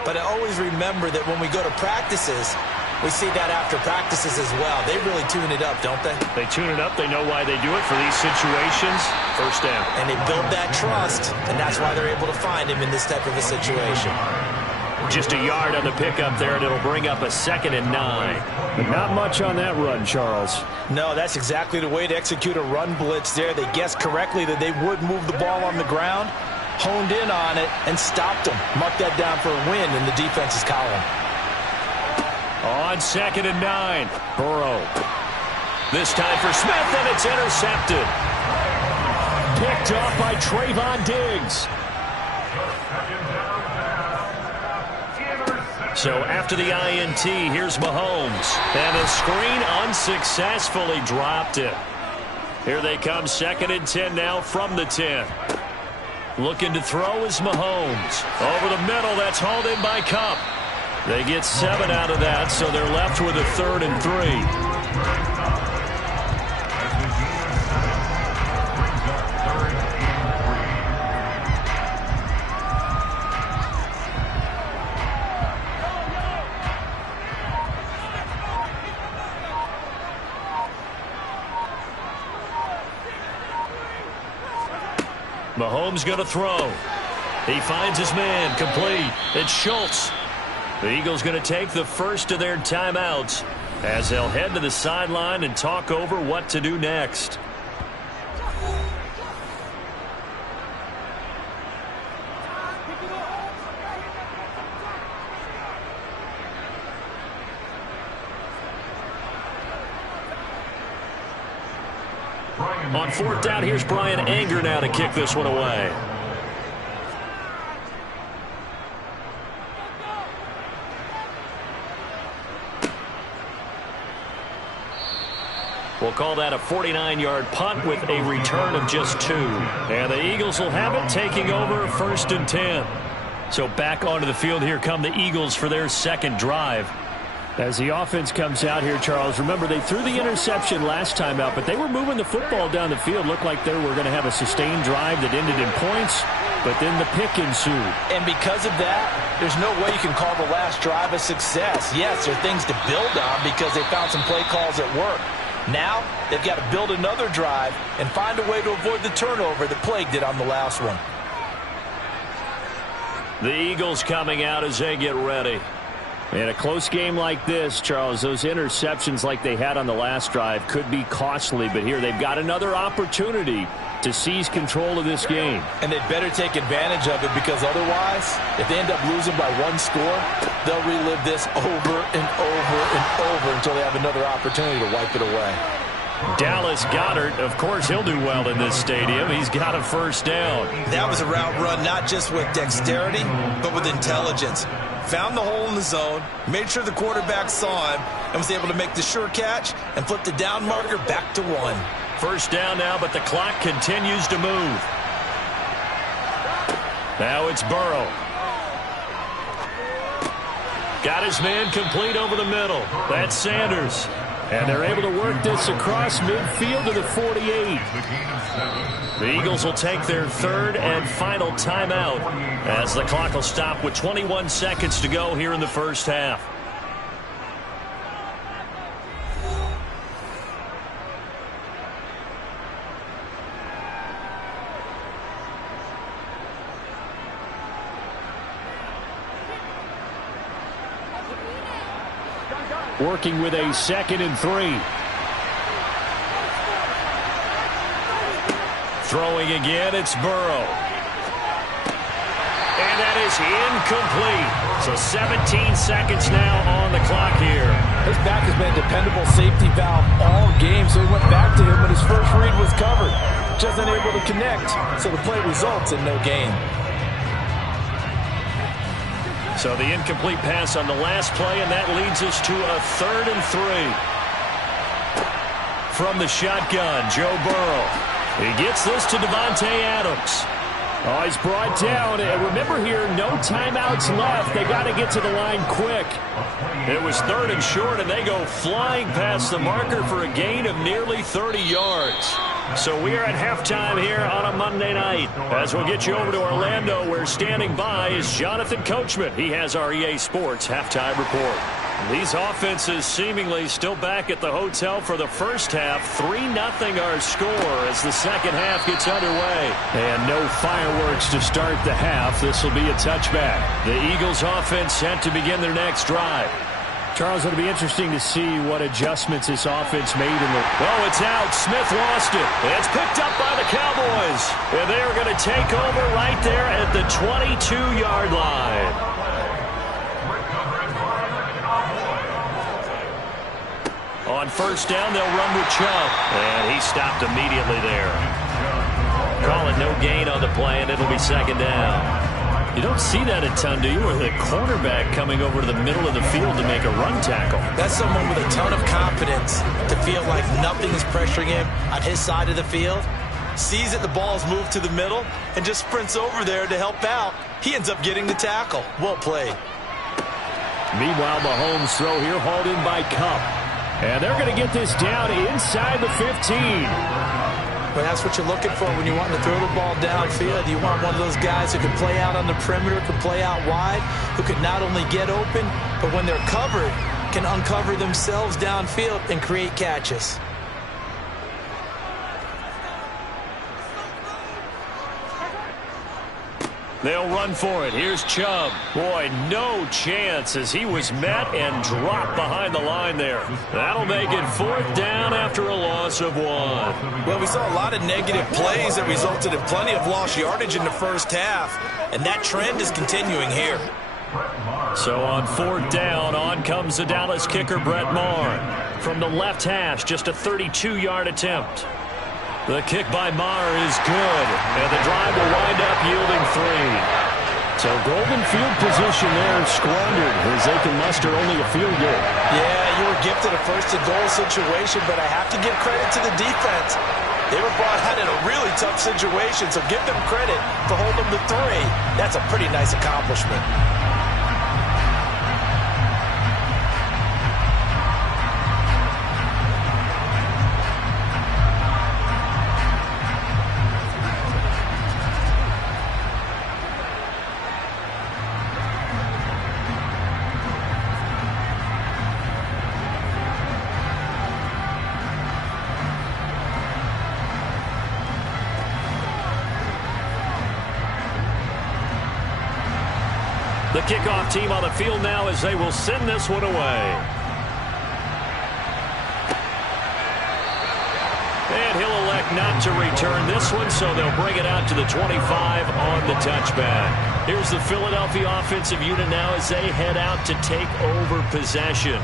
But I always remember that when we go to practices, we see that after practices as well. They really tune it up, don't they? They tune it up. They know why they do it for these situations. First down. And they build that trust, and that's why they're able to find him in this type of a situation. Just a yard on the pickup there, and it'll bring up a 2nd and 9. But not much on that run, Charles. No, that's exactly the way to execute a run blitz there. They guessed correctly that they would move the ball on the ground, honed in on it, and stopped them. Mark that down for a win in the defense's column. On 2nd and 9, Burrow. This time for Smith, and it's intercepted. Picked off by Trayvon Diggs. So after the INT, here's Mahomes. And the screen unsuccessfully dropped it. Here they come, 2nd and 10 now from the 10. Looking to throw is Mahomes. Over the middle, that's hauled in by Kupp. They get 7 out of that, so they're left with a 3rd and 3. Mahomes going to throw. He finds his man, complete. It's Schultz. The Eagles going to take the first of their timeouts as they'll head to the sideline and talk over what to do next. On 4th down, here's Brian Anger now to kick this one away. We'll call that a 49-yard punt with a return of just 2. And the Eagles will have it, taking over 1st and 10. So back onto the field, here come the Eagles for their 2nd drive. As the offense comes out here, Charles, remember they threw the interception last time out, but they were moving the football down the field. Looked like they were going to have a sustained drive that ended in points, but then the pick ensued. And because of that, there's no way you can call the last drive a success. Yes, there are things to build on because they found some play calls at work. Now, they've got to build another drive and find a way to avoid the turnover that plagued it on the last one. The Eagles coming out as they get ready. In a close game like this, Charles, those interceptions like they had on the last drive could be costly, but here they've got another opportunity to seize control of this game. And they'd better take advantage of it because otherwise, if they end up losing by 1 score, they'll relive this over and over and over until they have another opportunity to wipe it away. Dallas Goedert, of course, he'll do well in this stadium. He's got a 1st down. That was a route run not just with dexterity, but with intelligence. Found the hole in the zone, made sure the quarterback saw him, and was able to make the sure catch and flip the down marker back to 1. 1st down now, but the clock continues to move. Now it's Burrow. Got his man complete over the middle. That's Sanders. And they're able to work this across midfield to the 48. The Eagles will take their 3rd and final timeout as the clock will stop with 21 seconds to go here in the 1st half. Working with a 2nd and 3. Throwing again, it's Burrow. And that is incomplete. So 17 seconds now on the clock here. His back has been a dependable safety valve all game, so he went back to him when his first read was covered. Just unable to connect, so the play results in no gain. So the incomplete pass on the last play, and that leads us to a 3rd and 3. From the shotgun, Joe Burrow. He gets this to Davante Adams. Oh, he's brought down. And remember here, no timeouts left. They got to get to the line quick. It was 3rd and short, and they go flying past the marker for a gain of nearly 30 yards. So we are at halftime here on a Monday night. As we'll get you over to Orlando, where standing by is Jonathan Coachman. He has our EA Sports Halftime Report. These offenses seemingly still back at the hotel for the first half. 3-0 our score as the second half gets underway. And no fireworks to start the half. This will be a touchback. The Eagles offense set to begin their next drive. Charles, it'll be interesting to see what adjustments this offense made in the... Oh, it's out. Smith lost it. It's picked up by the Cowboys. And they are going to take over right there at the 22-yard line. On first down, they'll run with Chubb. And he stopped immediately there. Call it no gain on the play, and it'll be second down. You don't see that a ton, do you? With a cornerback coming over to the middle of the field to make a run tackle. That's someone with a ton of confidence to feel like nothing is pressuring him on his side of the field. Sees that the ball's moved to the middle and just sprints over there to help out. He ends up getting the tackle. Well played. Meanwhile, Mahomes' throw here hauled in by Kupp. And they're going to get this down inside the 15. But that's what you're looking for when you want to throw the ball downfield. You want one of those guys who can play out on the perimeter, can play out wide, who can not only get open, but when they're covered, can uncover themselves downfield and create catches. They'll run for it. Here's Chubb. Boy, no chance as he was met and dropped behind the line there. That'll make it fourth down after a loss of 1. Well, we saw a lot of negative plays that resulted in plenty of lost yardage in the first half, and that trend is continuing here. So on fourth down, on comes the Dallas kicker, Brett Maher. From the left hash, just a 32-yard attempt. The kick by Maher is good, and the drive will wind up yielding 3. So golden field position there squandered as they can muster only a field goal. Yeah, you were gifted a first-and-goal situation, but I have to give credit to the defense. They were brought out in a really tough situation, so give them credit for holding them to 3. That's a pretty nice accomplishment. The kickoff team on the field now as they will send this one away. And he'll elect not to return this one, so they'll bring it out to the 25 on the touchback. Here's the Philadelphia offensive unit now as they head out to take over possession.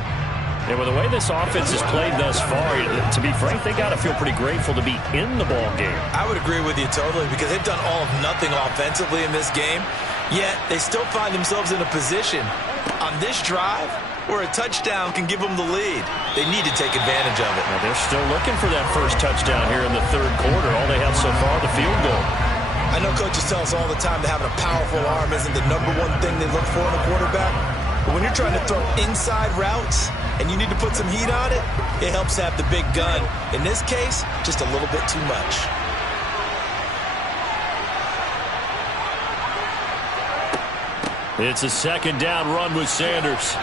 And with the way this offense has played thus far, to be frank, they got to feel pretty grateful to be in the ball game. I would agree with you totally because they've done all of nothing offensively in this game. Yet, they still find themselves in a position on this drive where a touchdown can give them the lead. They need to take advantage of it. Well, they're still looking for that first touchdown here in the third quarter. All they have so far, the field goal. I know coaches tell us all the time that having a powerful arm isn't the #1 thing they look for in a quarterback. But when you're trying to throw inside routes and you need to put some heat on it, it helps have the big gun. In this case, just a little bit too much. It's a second down run with Sanders.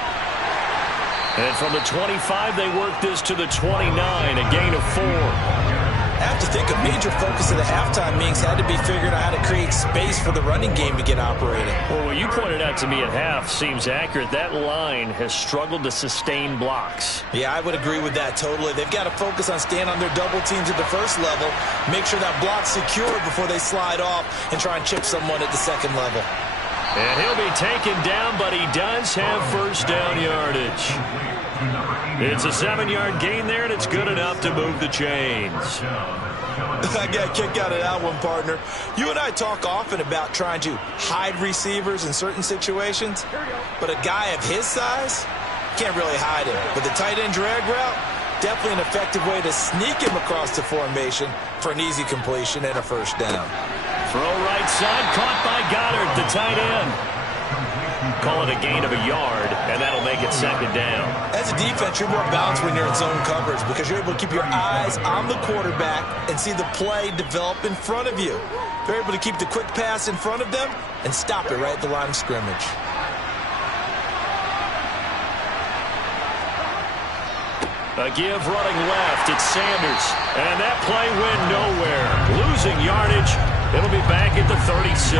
And from the 25, they work this to the 29, a gain of 4. I have to think a major focus of the halftime meetings had to be figuring out how to create space for the running game to get operating. Well, what you pointed out to me at half seems accurate. That line has struggled to sustain blocks. Yeah, I would agree with that totally. They've got to focus on staying on their double teams at the first level, make sure that block's secure before they slide off and try and chip someone at the second level. And he'll be taken down, but he does have first down yardage. It's a 7-yard gain there, and it's good enough to move the chains. I got a kick out of that one, partner. You and I talk often about trying to hide receivers in certain situations, but a guy of his size can't really hide him. But the tight end drag route, definitely an effective way to sneak him across the formation for an easy completion and a first down. Throw right side, caught by Goddard, the tight end. Call it a gain of a yard, and that'll make it second down. As a defense, you're more balanced when you're in zone coverage because you're able to keep your eyes on the quarterback and see the play develop in front of you. They're able to keep the quick pass in front of them and stop it right at the line of scrimmage. A give running left. It's Sanders. And that play went nowhere. Losing yardage. It'll be back at the 36.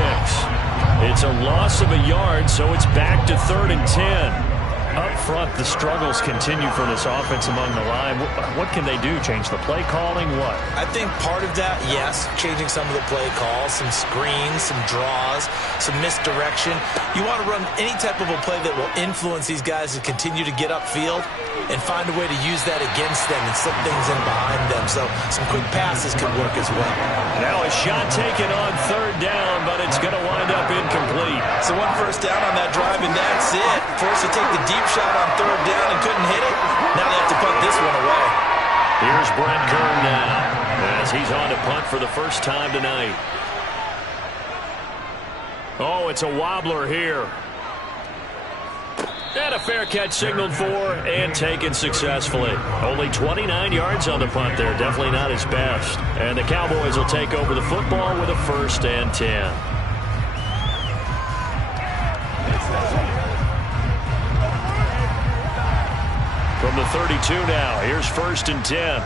It's a loss of a yard, so it's back to 3rd and 10. Up front, the struggles continue for this offense among the line. What can they do? Change the play calling? What? I think part of that, yes, changing some of the play calls, some screens, some draws, some misdirection. You want to run any type of a play that will influence these guys to continue to get upfield and find a way to use that against them and slip things in behind them. So some quick passes could work as well. Now a shot taken on 3rd down, but it's going to wind up incomplete. So 1 first down on that drive, and that's it. Forced to take the deep shot on 3rd down and couldn't hit it. Now they have to punt this one away. Here's Brent Kern now as he's on to punt for the first time tonight. Oh, it's a wobbler here. And a fair catch signaled for and taken successfully. Only 29 yards on the punt there. Definitely not his best. And the Cowboys will take over the football with a 1st and 10. From the 32 now, here's 1st and 10.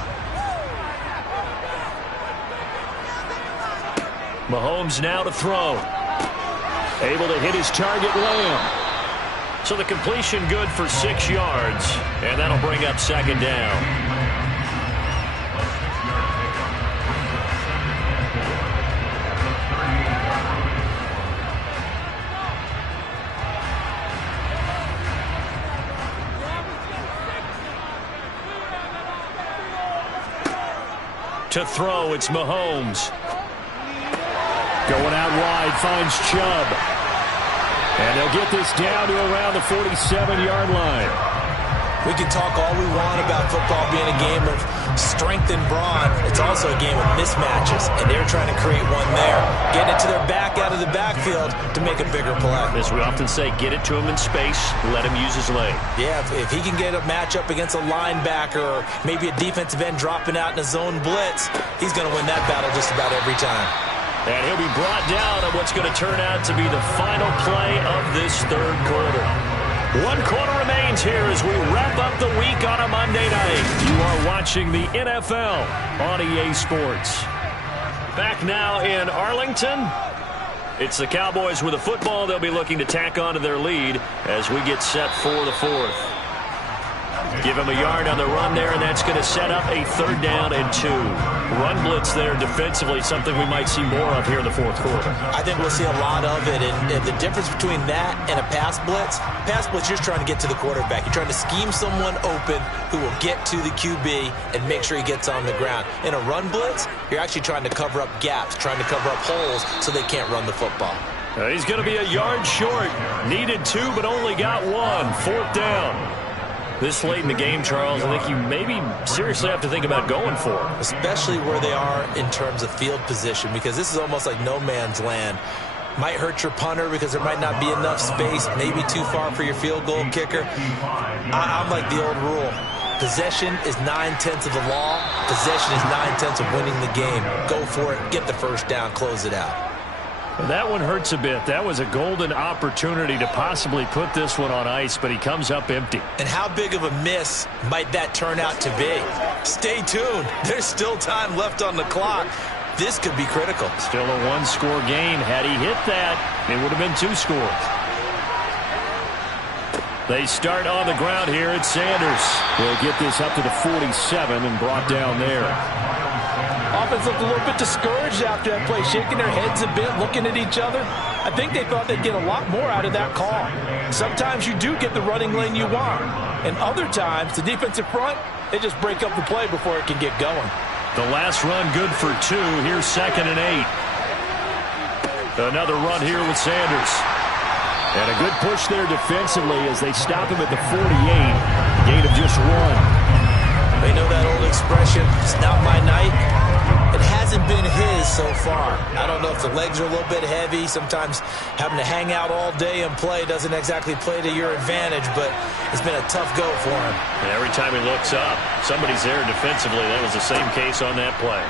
Mahomes now to throw. Able to hit his target, Lamb. So the completion good for 6 yards, and that'll bring up 2nd down. To throw, it's Mahomes. Going out wide, finds Chubb. And they'll get this down to around the 47-yard line. We can talk all we want about football being a game of strength and brawn. It's also a game of mismatches, and they're trying to create one there. Getting it to their back out of the backfield to make a bigger play. As we often say, get it to him in space, let him use his leg. Yeah, if he can get a matchup against a linebacker or maybe a defensive end dropping out in a zone blitz, he's going to win that battle just about every time. And he'll be brought down on what's going to turn out to be the final play of this 3rd quarter. 1 quarter remains here as we wrap up the week on a Monday night. You are watching the NFL on EA Sports. Back now in Arlington. It's the Cowboys with a football. They'll be looking to tack on to their lead as we get set for the 4th. Give him a yard on the run there, and that's going to set up a 3rd down and 2. Run blitz there defensively, something we might see more of here in the 4th quarter. I think we'll see a lot of it, and the difference between that and a pass blitz, you're trying to get to the quarterback. You're trying to scheme someone open who will get to the QB and make sure he gets on the ground. In a run blitz, you're actually trying to cover up gaps, trying to cover up holes so they can't run the football. He's going to be a yard short. Needed 2, but only got 1. 4th down. This late in the game, Charles, I think you maybe seriously have to think about going for it. Especially where they are in terms of field position, because this is almost like no man's land. Might hurt your punter because there might not be enough space, maybe too far for your field goal kicker. I'm like the old rule. Possession is 9/10 of the law. Possession is 9/10 of winning the game. Go for it, get the 1st down, close it out. That one hurts a bit. That was a golden opportunity to possibly put this one on ice, but he comes up empty. And how big of a miss might that turn out to be? Stay tuned. There's still time left on the clock. This could be critical. Still a 1-score game. Had he hit that, it would have been 2 scores. They start on the ground here at Sanders. They'll get this up to the 47 and brought down there. Offense looked a little bit discouraged after that play, shaking their heads a bit, looking at each other. I think they thought they'd get a lot more out of that call. Sometimes you do get the running lane you want, and other times the defensive front, they just break up the play before it can get going. The last run good for 2. Here's 2nd and 8. Another run here with Sanders. And a good push there defensively as they stop him at the 48. Gain of just 1. They know that old expression, it's not my night. It hasn't been his so far. I don't know if the legs are a little bit heavy. Sometimes having to hang out all day and play doesn't exactly play to your advantage, but it's been a tough go for him. And every time he looks up, somebody's there defensively. That was the same case on that play.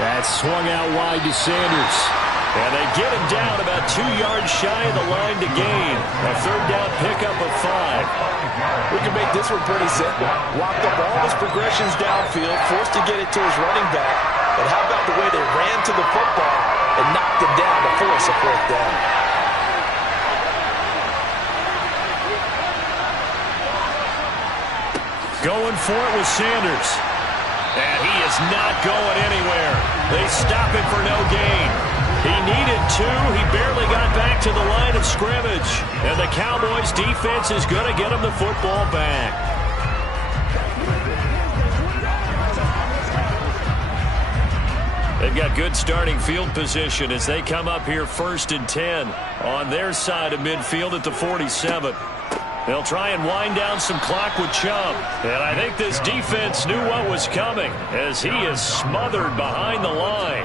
That swung out wide to Sanders. And they get him down about 2 yards shy of the line to gain. A third down pickup of 5. We can make this one pretty simple. Locked up all his progressions downfield, forced to get it to his running back. But how about the way they ran to the football and knocked him down to force a fourth down? Going for it with Sanders. And he is not going anywhere. They stop him for no gain. He needed 2. He barely got back to the line of scrimmage. And the Cowboys defense is going to get him the football back. They've got good starting field position as they come up here 1st and 10 on their side of midfield at the 47. They'll try and wind down some clock with Chubb. And I think this defense knew what was coming as he is smothered behind the line.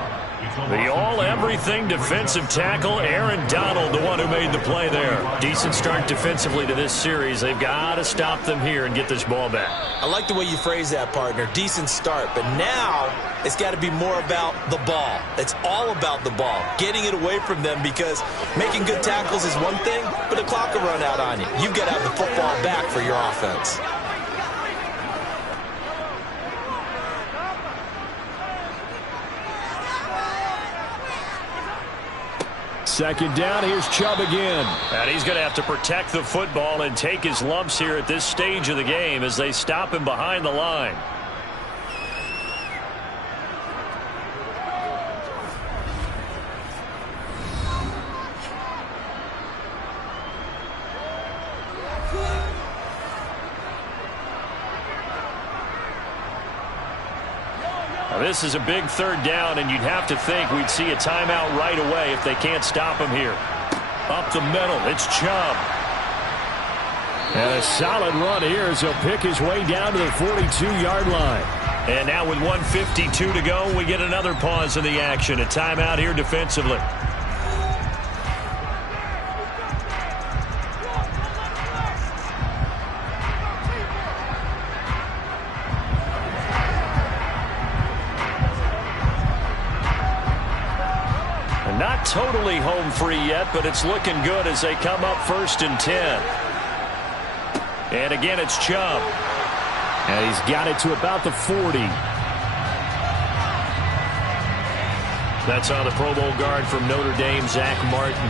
The all-everything defensive tackle, Aaron Donald, the one who made the play there. Decent start defensively to this series. They've got to stop them here and get this ball back. I like the way you phrase that, partner. Decent start. But now it's got to be more about the ball. It's all about the ball. Getting it away from them, because making good tackles is one thing, but the clock will run out on you. You've got to have the football back for your offense. Second down, here's Chubb again. And he's going to have to protect the football and take his lumps here at this stage of the game as they stop him behind the line. This is a big third down, and you'd have to think we'd see a timeout right away if they can't stop him here. Up the middle, it's Chubb. And a solid run here as he'll pick his way down to the 42-yard line. And now with 1:52 to go, we get another pause in the action. A timeout here defensively. Not totally home free yet, but it's looking good as they come up 1st and 10. And again, it's Chubb. And he's got it to about the 40. That's on the Pro Bowl guard from Notre Dame, Zach Martin.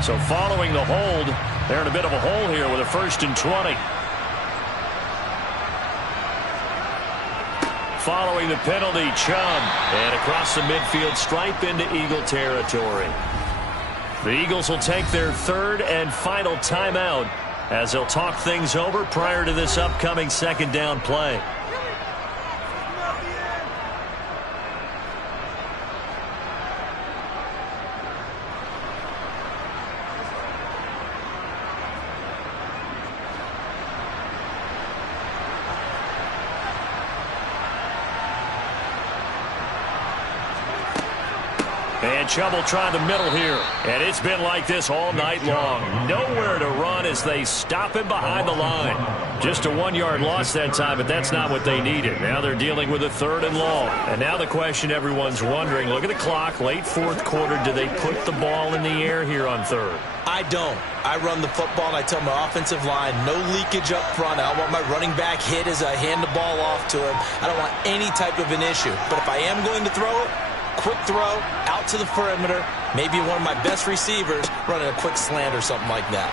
So following the hold, they're in a bit of a hole here with a 1st and 20. Following the penalty, Chubb. And across the midfield stripe into Eagle territory. The Eagles will take their 3rd and final timeout as they'll talk things over prior to this upcoming 2nd down play. And Chubb will try the middle here. And it's been like this all night long. Nowhere to run as they stop him behind the line. Just a 1-yard loss that time, but that's not what they needed. Now they're dealing with a 3rd and long. And now the question everyone's wondering, look at the clock, late 4th quarter. Do they put the ball in the air here on 3rd? I don't. I run the football, and I tell my offensive line, no leakage up front. I don't want my running back hit as I hand the ball off to him. I don't want any type of an issue. But if I am going to throw it, quick throw, out to the perimeter, maybe one of my best receivers running a quick slant or something like that.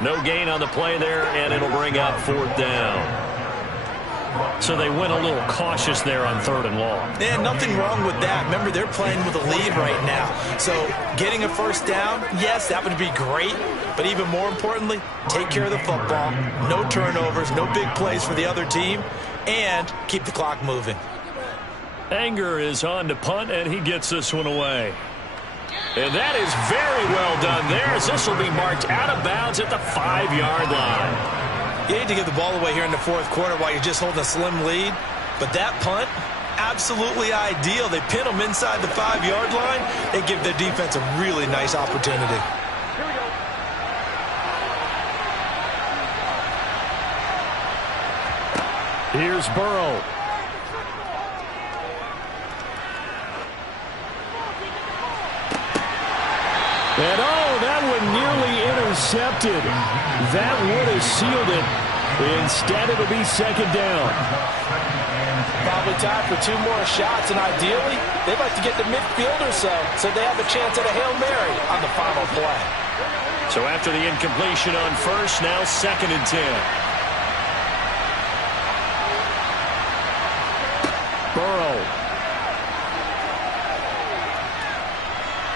No gain on the play there, and it'll bring up 4th down. So they went a little cautious there on 3rd and long. Yeah, nothing wrong with that. Remember, they're playing with a lead right now. So getting a 1st down, yes, that would be great. But even more importantly, take care of the football. No turnovers, no big plays for the other team, and keep the clock moving. Anger is on to punt, and he gets this one away. And that is very well done there, as this will be marked out of bounds at the 5-yard line. You hate to give the ball away here in the 4th quarter while you're just holding a slim lead, but that punt, absolutely ideal. They pin them inside the 5-yard line and give their defense a really nice opportunity. Here's Burrow. And that one nearly intercepted. That would have sealed it. Instead, it'll be second down. Probably time for 2 more shots, and ideally, they'd like to get to midfield or so they have a chance at a Hail Mary on the final play. So after the incompletion on first, now 2nd and 10. Burrow.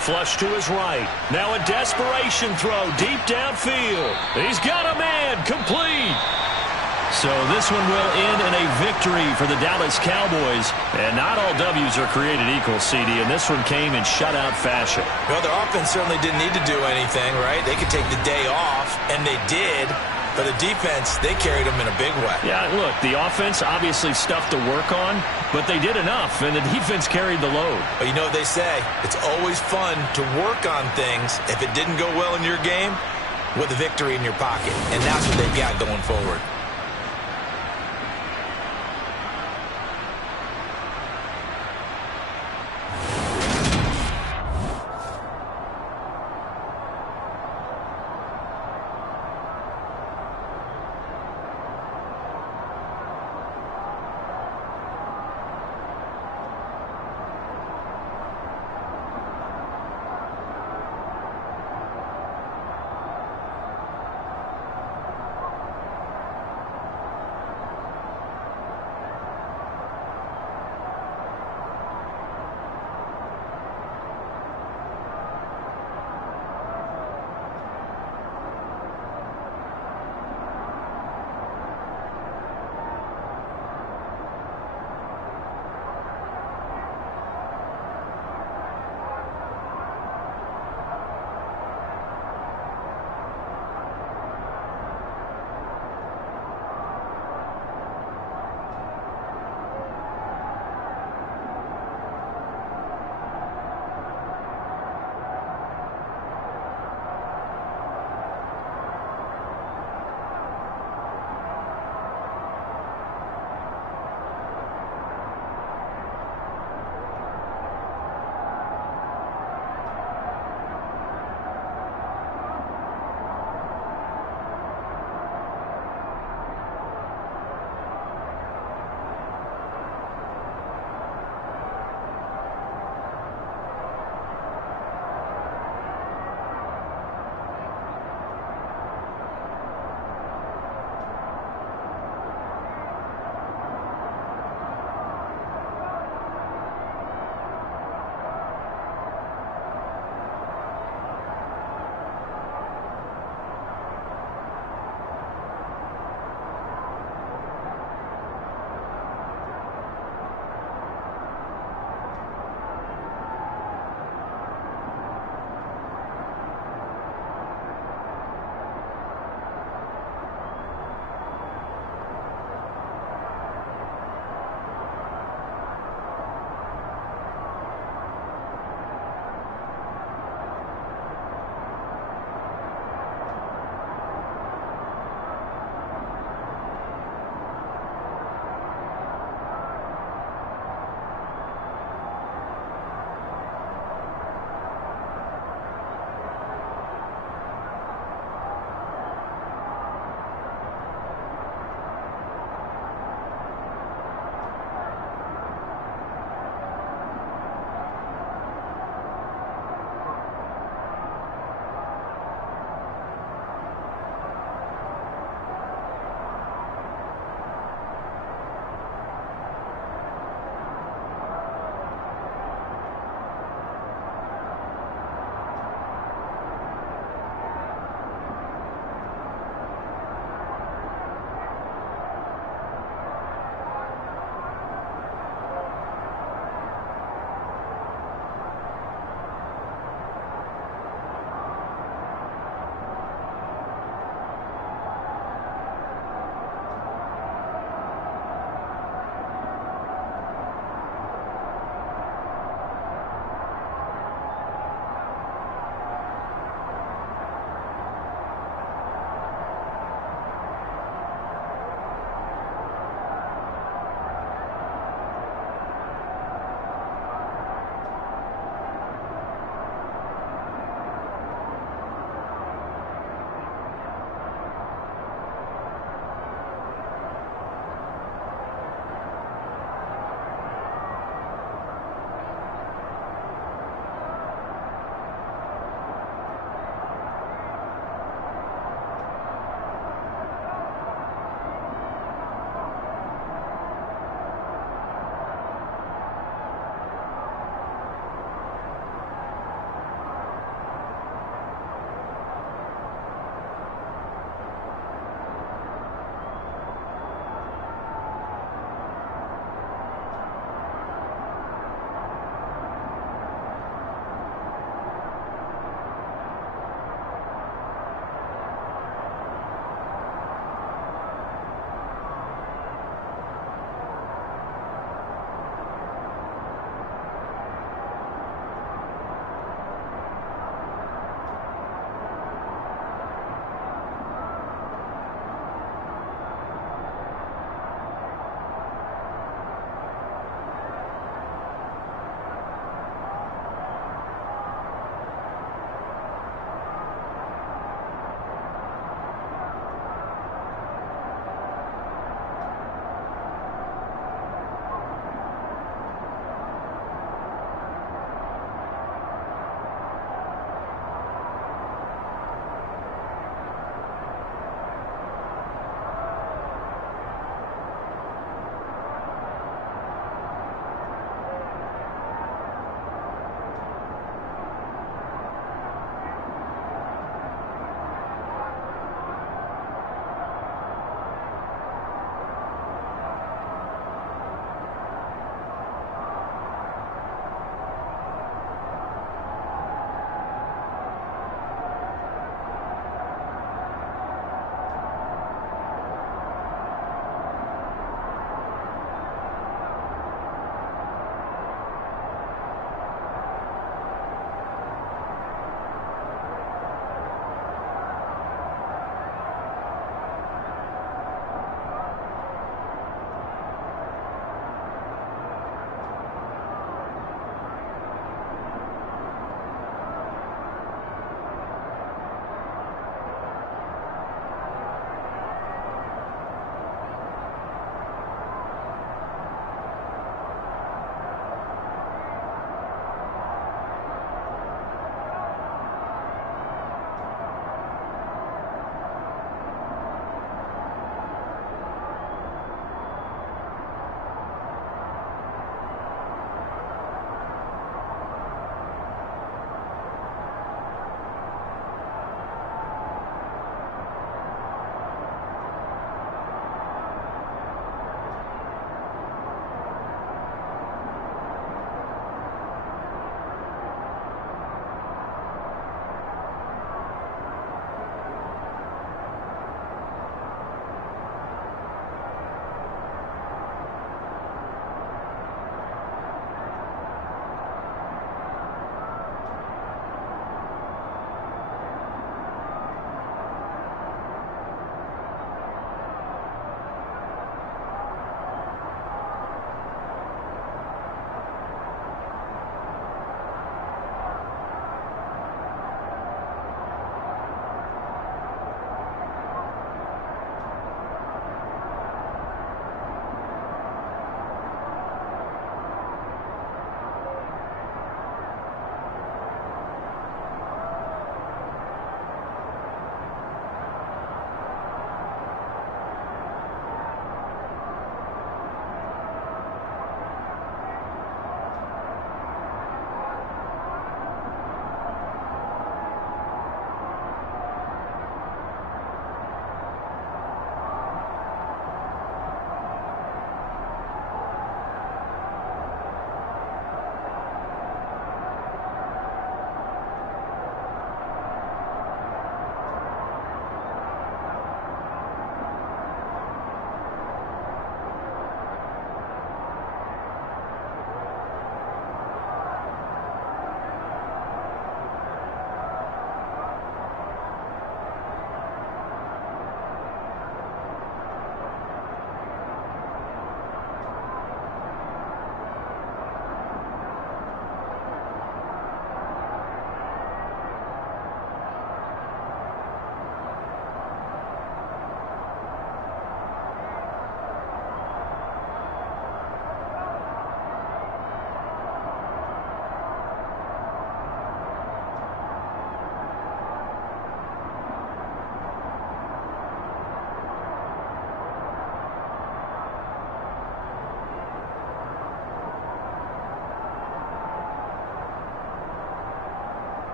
Flush to his right. Now a desperation throw deep downfield. He's got a man. Complete. So this one will end in a victory for the Dallas Cowboys. And not all W's are created equal, CD, and this one came in shutout fashion. Well, their offense certainly didn't need to do anything, right? They could take the day off, and they did. But the defense, they carried them in a big way. Yeah, look, the offense obviously stuff to work on, but they did enough, and the defense carried the load. But you know what they say, it's always fun to work on things if it didn't go well in your game with a victory in your pocket. And that's what they've got going forward.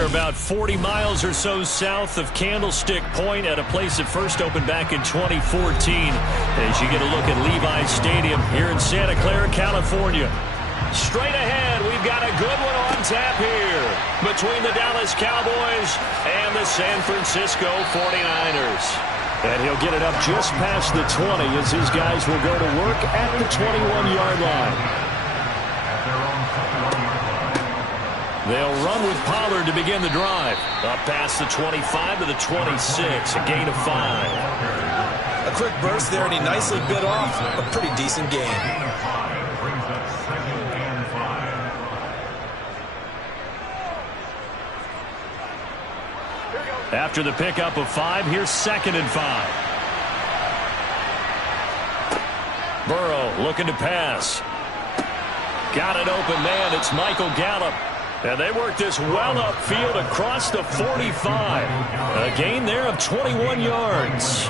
here about 40 miles or so south of Candlestick Point at a place that first opened back in 2014 as you get a look at Levi's Stadium here in Santa Clara, California. Straight ahead, we've got a good one on tap here between the Dallas Cowboys and the San Francisco 49ers. And he'll get it up just past the 20 as his guys will go to work at the 21-yard line. They'll run with Pollard to begin the drive. Up past the 25 to the 26, a gain of 5. A quick burst there, and he nicely bit off a pretty decent gain. After the pickup of 5, here's 2nd and 5. Burrow looking to pass. Got an open man. It's Michael Gallup. And they work this well upfield across the 45. A gain there of 21 yards.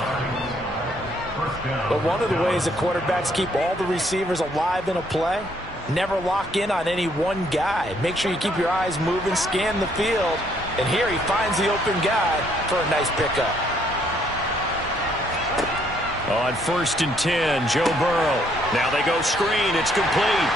But one of the ways the quarterbacks keep all the receivers alive in a play, never lock in on any one guy. Make sure you keep your eyes moving, scan the field. And here he finds the open guy for a nice pickup. On 1st and 10, Joe Burrow. Now they go screen. It's complete.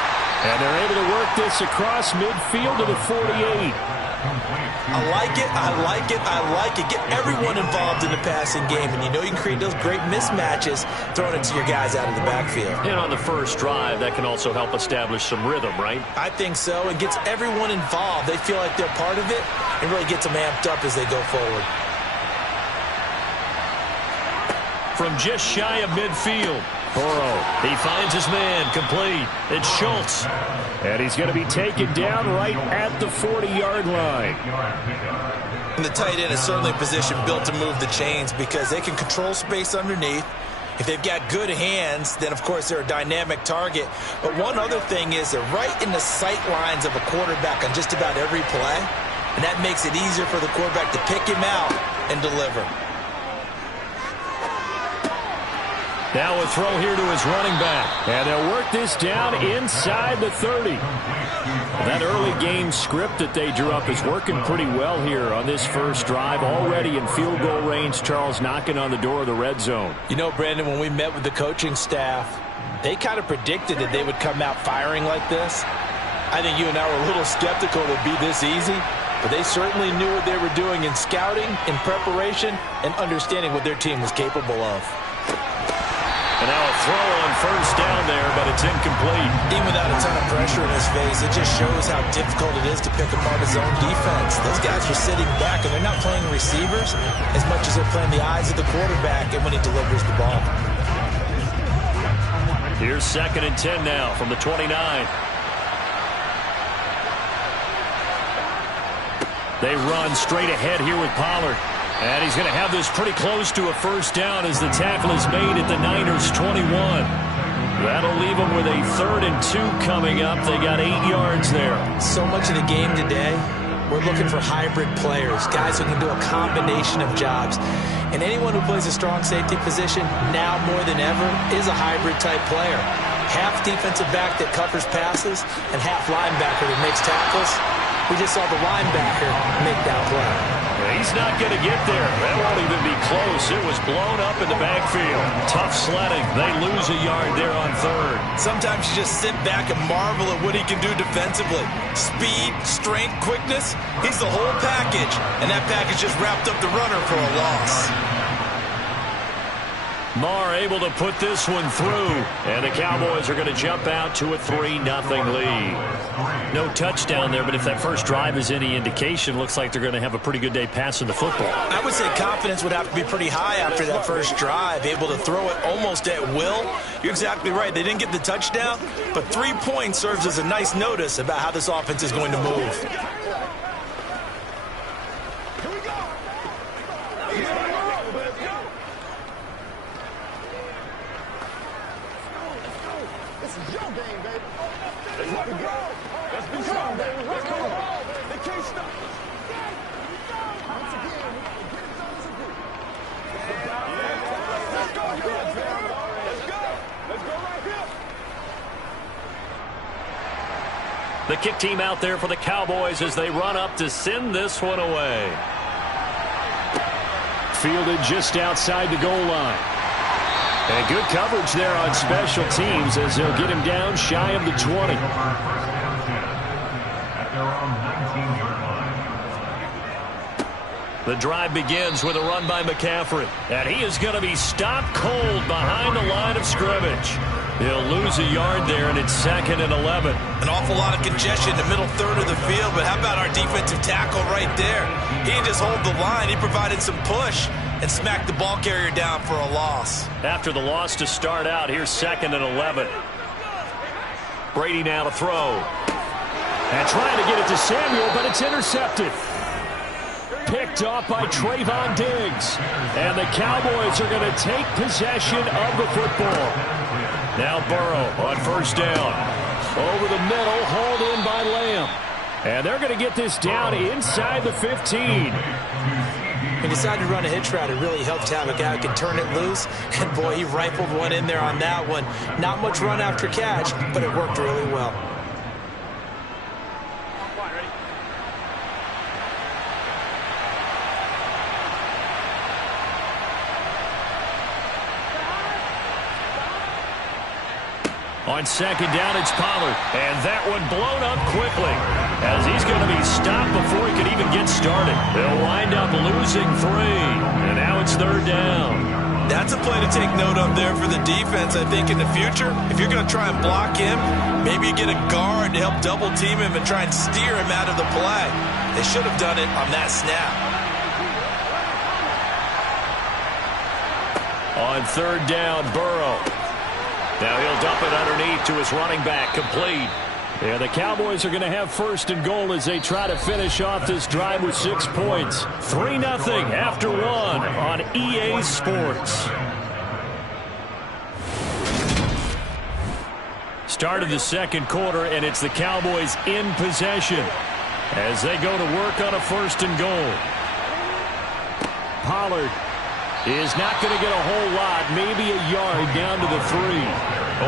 And they're able to work this across midfield to the 48. I like it, I like it, I like it. Get everyone involved in the passing game, and you know you can create those great mismatches throwing it to your guys out of the backfield. And on the first drive, that can also help establish some rhythm, right? I think so. It gets everyone involved. They feel like they're part of it and really gets them amped up as they go forward. From just shy of midfield, Burrow, he finds his man, complete. It's Schultz. And he's going to be taken down right at the 40-yard line. And the tight end is certainly a position built to move the chains because they can control space underneath. If they've got good hands, then, of course, they're a dynamic target. But one other thing is they're right in the sight lines of a quarterback on just about every play. And that makes it easier for the quarterback to pick him out and deliver. Now a throw here to his running back. And they'll work this down inside the 30. That early game script that they drew up is working pretty well here on this first drive. Already in field goal range, Charles knocking on the door of the red zone. You know, Brandon, when we met with the coaching staff, they kind of predicted that they would come out firing like this. I think you and I were a little skeptical it would be this easy. But they certainly knew what they were doing in scouting, in preparation, and understanding what their team was capable of. And now a throw on first down there, but it's incomplete. Even without a ton of pressure in his face, it just shows how difficult it is to pick apart his own defense. Those guys are sitting back, and they're not playing receivers as much as they're playing the eyes of the quarterback and when he delivers the ball. Here's 2nd and 10 now from the 29. They run straight ahead here with Pollard. And he's going to have this pretty close to a first down as the tackle is made at the Niners' 21. That'll leave them with a 3rd and 2 coming up. They got 8 yards there. So much of the game today, we're looking for hybrid players, guys who can do a combination of jobs. And anyone who plays a strong safety position, now more than ever, is a hybrid-type player. Half defensive back that covers passes and half linebacker that makes tackles. We just saw the linebacker make that play. He's not going to get there. That won't even be close. It was blown up in the backfield. Tough sledding. They lose a yard there on 3rd. Sometimes you just sit back and marvel at what he can do defensively. Speed, strength, quickness. He's the whole package. And that package just wrapped up the runner for a loss. Marr able to put this one through. And the Cowboys are going to jump out to a 3-0 lead. No touchdown there, but if that first drive is any indication, looks like they're going to have a pretty good day passing the football. I would say confidence would have to be pretty high after that first drive, able to throw it almost at will. You're exactly right. They didn't get the touchdown, but 3 points serves as a nice notice about how this offense is going to move. The kick team out there for the Cowboys as they run up to send this one away. Fielded just outside the goal line. And good coverage there on special teams as they'll get him down shy of the 20. First down 10 at their own 19-yard line. The drive begins with a run by McCaffrey. And he is going to be stopped cold behind the line of scrimmage. He'll lose a yard there, and it's 2nd and 11. An awful lot of congestion in the middle third of the field, but how about our defensive tackle right there? He didn't just hold the line. He provided some push and smacked the ball carrier down for a loss. After the loss to start out, here's 2nd and 11. Brady now to throw. And trying to get it to Samuel, but it's intercepted. Picked off by Trayvon Diggs. And the Cowboys are going to take possession of the football. Now Burrow on first down. Over the middle, hauled in by Lamb. And they're going to get this down inside the 15. He decided to run a hitch route. It really helped to have a guy who could turn it loose. And, boy, he rifled one in there on that one. Not much run after catch, but it worked really well. On second down, it's Pollard. And that one blown up quickly as he's going to be stopped before he could even get started. They'll wind up losing 3. And now it's 3rd down. That's a play to take note of there for the defense, I think, in the future. If you're going to try and block him, maybe you get a guard to help double team him and try and steer him out of the play. They should have done it on that snap. On 3rd down, Burrow. Now he'll dump it underneath to his running back, complete. Yeah, the Cowboys are going to have 1st and goal as they try to finish off this drive with 6 points. 3-0 after 1 on EA Sports. Start of the 2nd quarter, and it's the Cowboys in possession as they go to work on a 1st and goal. Pollard is not going to get a whole lot, maybe a yard down to the 3.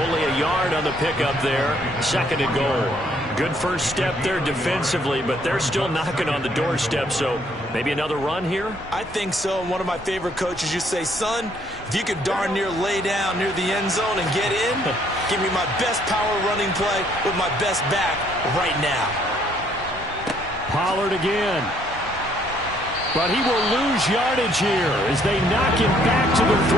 Only a yard on the pickup there. 2nd and goal. Good first step there defensively, but they're still knocking on the doorstep, so maybe another run here? I think so. And one of my favorite coaches, you say, son, if you could darn near lay down near the end zone and get in, give me my best power running play with my best back right now. Pollard again. But he will lose yardage here as they knock him back to the 3.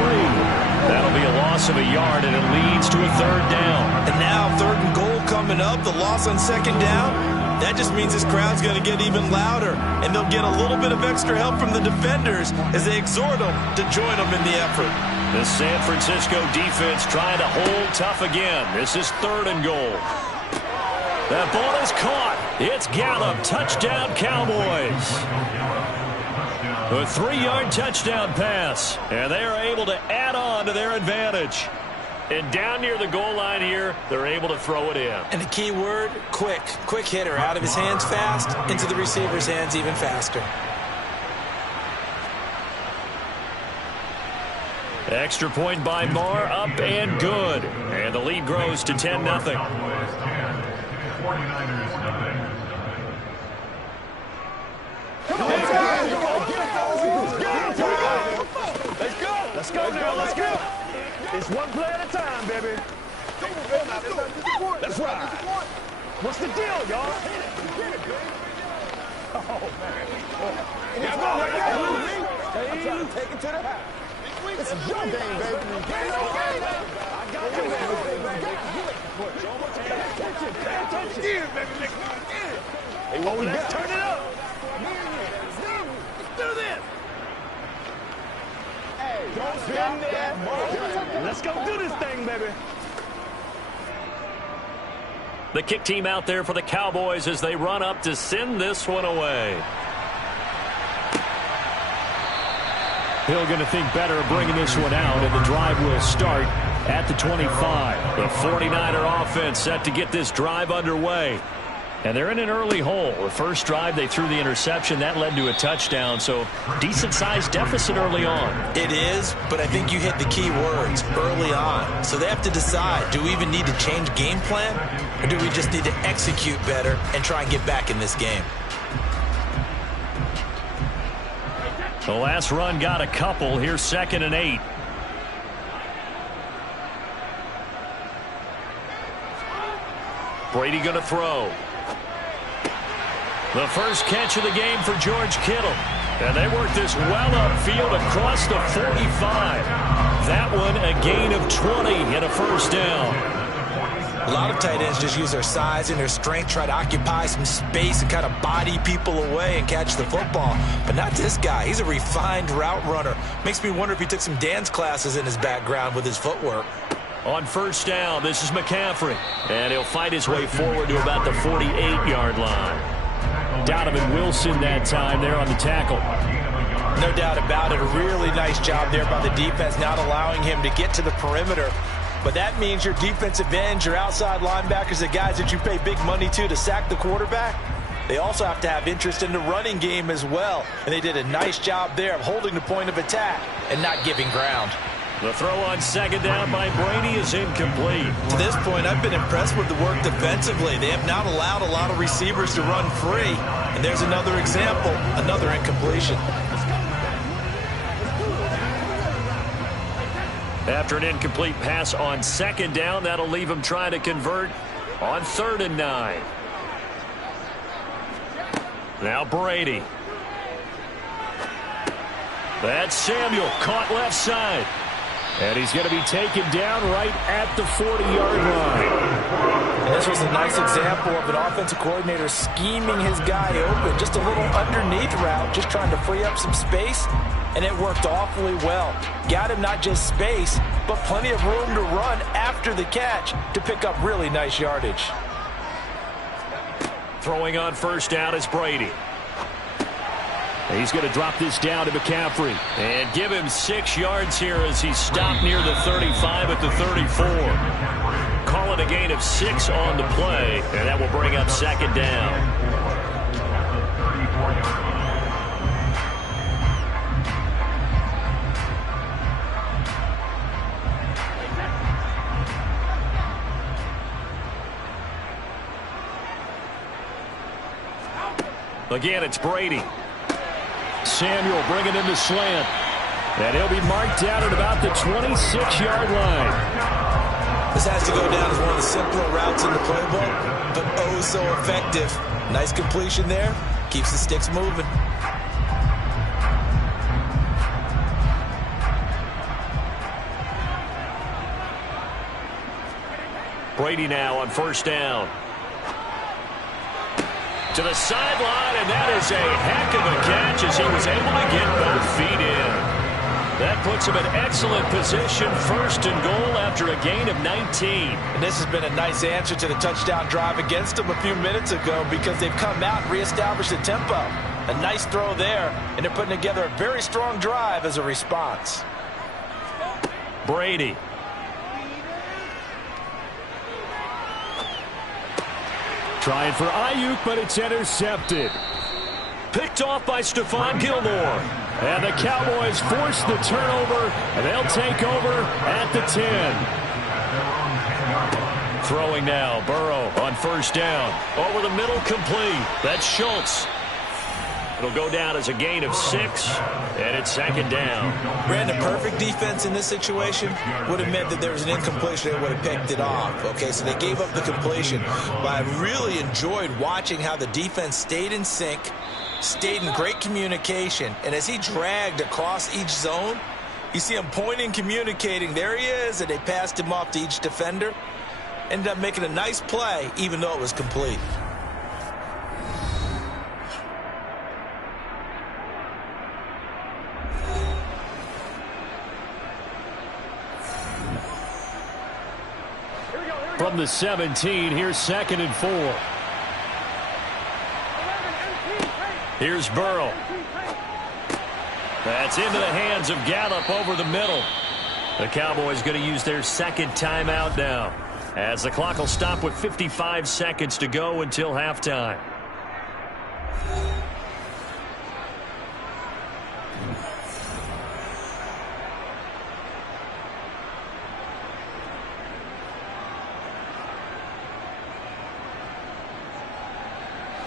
That'll be a loss of a yard, and it leads to a 3rd down. And now 3rd and goal coming up, the loss on 2nd down. That just means this crowd's going to get even louder, and they'll get a little bit of extra help from the defenders as they exhort them to join them in the effort. The San Francisco defense trying to hold tough again. This is 3rd and goal. That ball is caught. It's Gallup. Touchdown, Cowboys. A 3-yard touchdown pass, and they are able to add on to their advantage. And down near the goal line here, they're able to throw it in. And the key word, quick. Quick hitter. Out of his hands fast, into the receiver's hands even faster. Extra point by Marr, up and good. And the lead grows to 10-0. 49ers nothing. Let's go now, let's go. It's one play at a time, baby. Let's ride. What's the deal, y'all? Oh, man. I'm trying to take it to the house. This is your game, baby. I got you, baby. Pay attention. Get it, baby. Hey, what we got? Turn it up. Let's do this. Don't spin that ball. Let's go do this thing, baby. The kick team out there for the Cowboys as they run up to send this one away. Hill going to think better of bringing this one out, and the drive will start at the 25. The 49er offense set to get this drive underway. And they're in an early hole. The first drive, they threw the interception. That led to a touchdown, so decent-sized deficit early on. It is, but I think you hit the key words, early on. So they have to decide, do we even need to change game plan, or do we just need to execute better and try and get back in this game? The last run got a couple. Here's 2nd and 8. Brady going to throw. The first catch of the game for George Kittle. And they work this well upfield across the 45. That one a gain of 20 and a first down. A lot of tight ends just use their size and their strength, try to occupy some space and kind of body people away and catch the football. But not this guy. He's a refined route runner. Makes me wonder if he took some dance classes in his background with his footwork. On first down, this is McCaffrey. And he'll fight his way forward to about the 48-yard line. Donovan Wilson that time there on the tackle. No doubt about it. A really nice job there by the defense, not allowing him to get to the perimeter. But that means your defensive ends, your outside linebackers, the guys that you pay big money to sack the quarterback, they also have to have interest in the running game as well. And they did a nice job there of holding the point of attack and not giving ground. The throw on 2nd down by Brady is incomplete. To this point, I've been impressed with the work defensively. They have not allowed a lot of receivers to run free. And there's another example, another incompletion. After an incomplete pass on 2nd down, that'll leave him trying to convert on 3rd and 9. Now Brady. That's Samuel, caught left side. And he's going to be taken down right at the 40-yard line. And this was a nice example of an offensive coordinator scheming his guy open. Just a little underneath route, just trying to free up some space. And it worked awfully well. Got him not just space, but plenty of room to run after the catch to pick up really nice yardage. Throwing on first down is Brady. He's going to drop this down to McCaffrey and give him 6 yards here as he stopped near the 35 at the 34. Call it a gain of 6 on the play, and that will bring up 2nd down. Again, it's Brady. Samuel bringing in the slant. And he'll be marked down at about the 26-yard line. This has to go down as one of the simpler routes in the playbook, but oh so effective. Nice completion there. Keeps the sticks moving. Brady now on first down. To the sideline, and that is a heck of a catch as he was able to get both feet in. That puts him in excellent position, 1st and goal after a gain of 19. And this has been a nice answer to the touchdown drive against them a few minutes ago because they've come out and reestablished the tempo. A nice throw there, and they're putting together a very strong drive as a response. Brady. Trying for Ayuk, but it's intercepted. Picked off by Stephon Gilmore. And the Cowboys force the turnover, and they'll take over at the 10. Throwing now, Burrow on first down. Over the middle, complete. That's Schultz. It'll go down as a gain of 6, and it's 2nd down. Brandon, perfect defense in this situation would have meant that there was an incompletion. They would have picked it off. Okay, so they gave up the completion. But I really enjoyed watching how the defense stayed in sync, stayed in great communication, and as he dragged across each zone, you see him pointing, communicating. There he is, and they passed him off to each defender. Ended up making a nice play, even though it was complete. From the 17, here's 2nd and 4. Here's Burrow. That's into the hands of Gallup over the middle. The Cowboys going to use their 2nd timeout now. as the clock will stop with 55 seconds to go until halftime.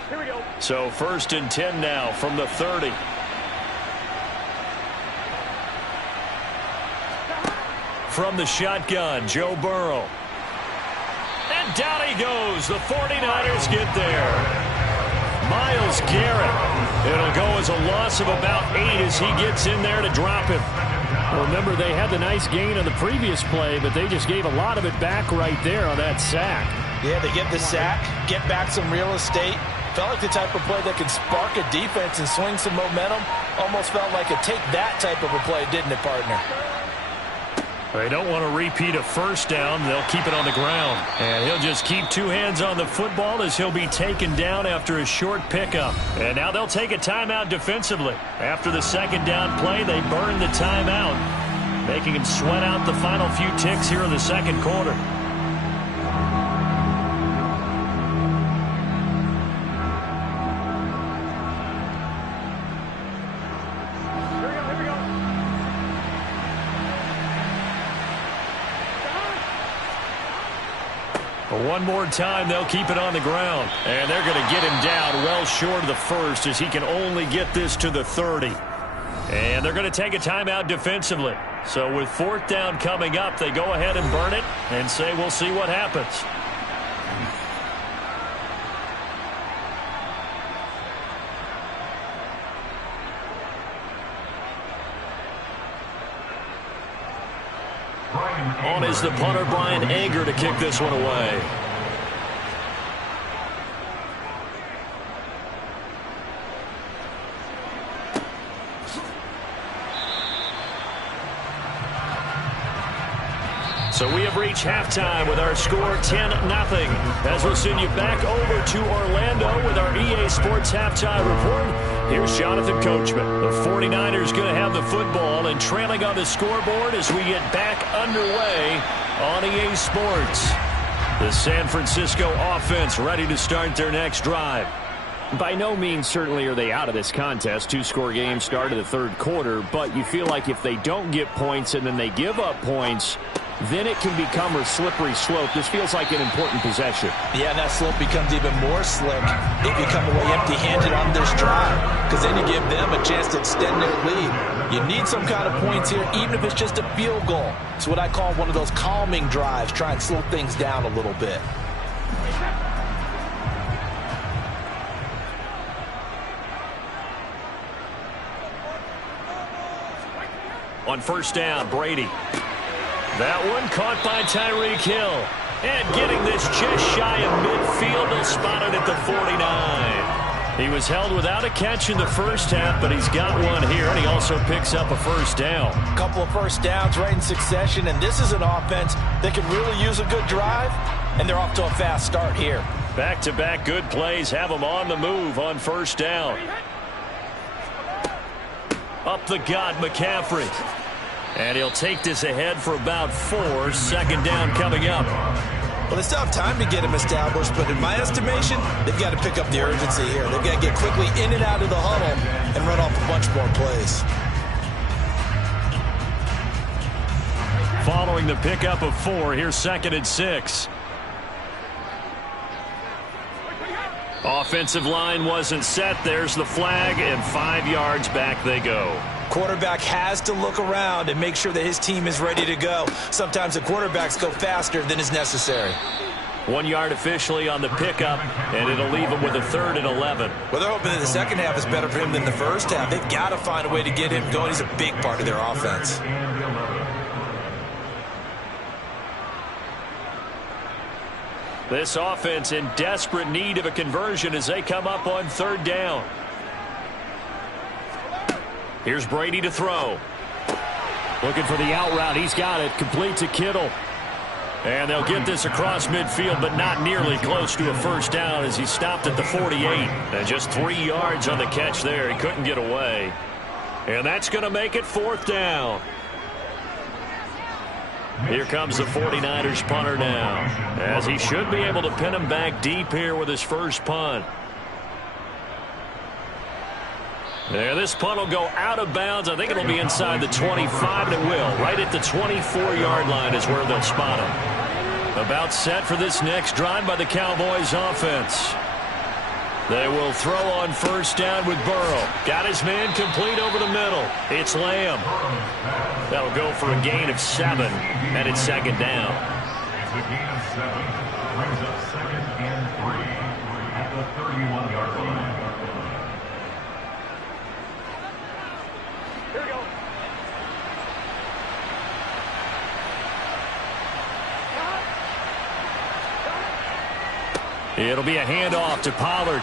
Here we go. So 1st and 10 now from the 30. From the shotgun, Joe Burrow. And down he goes. The 49ers get there. Myles Garrett. It'll go as a loss of about 8 as he gets in there to drop him. Well, remember, they had the nice gain on the previous play, but they just gave a lot of it back right there on that sack. Yeah, they get the sack, get back some real estate. Felt like the type of play that can spark a defense and swing some momentum. Almost felt like a take that type of a play, didn't it, partner? They don't want to repeat a first down. They'll keep it on the ground. And he'll just keep 2 hands on the football as he'll be taken down after a short pickup. And now they'll take a timeout defensively. After the 2nd down play, they burn the timeout, making him sweat out the final few ticks here in the 2nd quarter. One more time, they'll keep it on the ground. And they're going to get him down well short of the 1st as he can only get this to the 30. And they're going to take a timeout defensively. So with 4th down coming up, they go ahead and burn it and say we'll see what happens. On is the punter, Brian Anger, to kick this one away. So we have reached halftime with our score 10-0. As we'll send you back over to Orlando with our EA Sports Halftime Report. Here's Jonathan Coachman. The 49ers going to have the football and trailing on the scoreboard as we get back underway on EA Sports. The San Francisco offense ready to start their next drive. By no means certainly are they out of this contest. 2-score game start of the 3rd quarter, but you feel like if they don't get points and then they give up points, then it can become a slippery slope. This feels like an important possession. Yeah, and that slope becomes even more slick if you come away empty-handed on this drive, because then you give them a chance to extend their lead. You need some kind of points here, even if it's just a field goal. It's what I call one of those calming drives. Try and slow things down a little bit. On 1st down, Brady. That one caught by Tyreek Hill. And getting this just shy of midfield, they'll spot it at the 49. He was held without a catch in the 1st half, but he's got one here, and he also picks up a 1st down. A couple of 1st downs right in succession, and this is an offense that can really use a good drive, and they're off to a fast start here. Back-to-back good plays have them on the move on 1st down. Up the gut, McCaffrey. And he'll take this ahead for about 4. 2nd down coming up. Well, they still have time to get him established, but in my estimation, they've got to pick up the urgency here. They've got to get quickly in and out of the huddle and run off a bunch more plays. Following the pickup of 4, here's 2nd and 6. Offensive line wasn't set. There's the flag, and 5 yards back they go. Quarterback has to look around and make sure that his team is ready to go. Sometimes the quarterbacks go faster than is necessary. 1 yard officially on the pickup, and it'll leave him with a 3rd and 11. Well, they're hoping that the 2nd half is better for him than the 1st half. They've got to find a way to get him going. He's a big part of their offense. This offense in desperate need of a conversion as they come up on 3rd down. Here's Brady to throw. Looking for the out route. He's got it. Complete to Kittle. And they'll get this across midfield, but not nearly close to a 1st down as he stopped at the 48. And just 3 yards on the catch there. He couldn't get away. And that's going to make it 4th down. Here comes the 49ers punter now, as he should be able to pin him back deep here with his first punt. There, this punt will go out of bounds. I think it'll be inside the 25, and it will. Right at the 24-yard line is where they'll spot him. About set for this next drive by the Cowboys offense. They will throw on first down with Burrow. Got his man complete over the middle. It's Lamb. That'll go for a gain of 7, and it's second down. It's a gain of 7. Brings up 2nd and 3 at the 31-yard line. Here we go. It'll be a handoff to Pollard.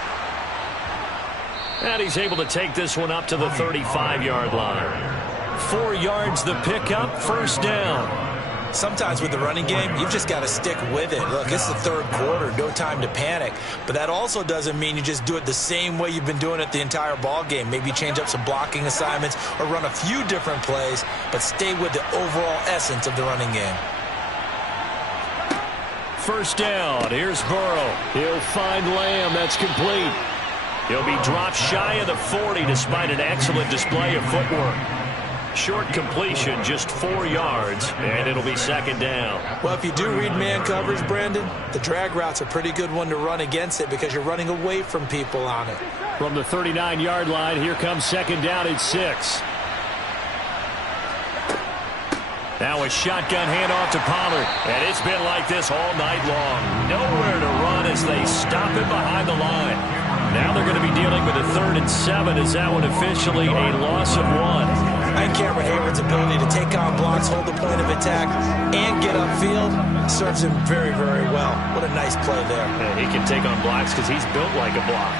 And he's able to take this one up to the 35-yard line. 4 yards the pickup, first down. Sometimes with the running game, you've just got to stick with it. Look, it's the third quarter, no time to panic. But that also doesn't mean you just do it the same way you've been doing it the entire ball game. Maybe change up some blocking assignments or run a few different plays, but stay with the overall essence of the running game. First down, here's Burrow. He'll find Lamb, that's complete. He'll be dropped shy of the 40 despite an excellent display of footwork. Short completion, just 4 yards, and it'll be second down. Well, if you do read man coverage, Brandon, the drag route's a pretty good one to run against it because you're running away from people on it. From the 39-yard line, here comes second down at 6. Now a shotgun handoff to Pollard, and it's been like this all night long. Nowhere to run as they stop him behind the line. Now they're going to be dealing with a 3rd and 7. Is that one officially a loss of 1? And Cameron Hayward's ability to take on blocks, hold the point of attack, and get upfield serves him very, very well. What a nice play there. Yeah, he can take on blocks because he's built like a block.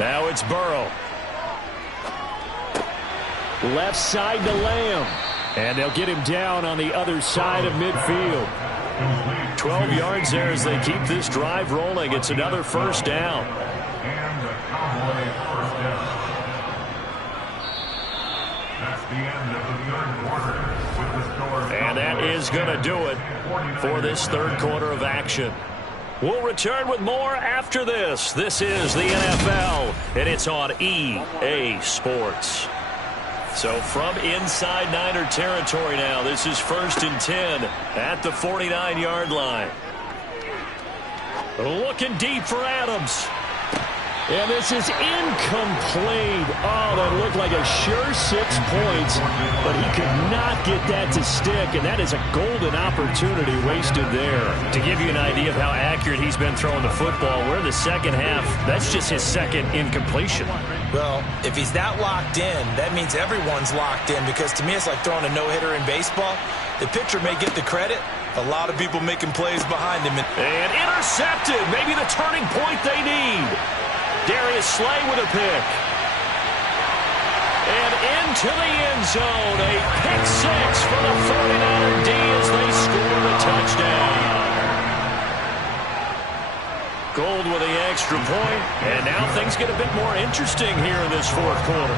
Now it's Burrow. Left side to Lamb. And they'll get him down on the other side of midfield. 12 yards there as they keep this drive rolling. It's another first down. And a Cowboy first down. That's the end of the third quarter with the score. And that is going to do it for this third quarter of action. We'll return with more after this. This is the NFL, and it's on EA Sports. So from inside Niner territory now, this is 1st and 10 at the 49-yard line. Looking deep for Adams. And this is incomplete. Oh, that looked like a sure 6 points, but he could not get that to stick, and that is a golden opportunity wasted there. To give you an idea of how accurate he's been throwing the football, we're in the second half. That's just his second incompletion. Well, if he's that locked in, that means everyone's locked in, because to me it's like throwing a no-hitter in baseball. The pitcher may get the credit. A lot of people making plays behind him. And intercepted. Maybe the turning point they need. Darius Slay with a pick. And into the end zone. A pick 6 for the 49er D as they score the touchdown. Gold with the extra point. And now things get a bit more interesting here in this fourth quarter.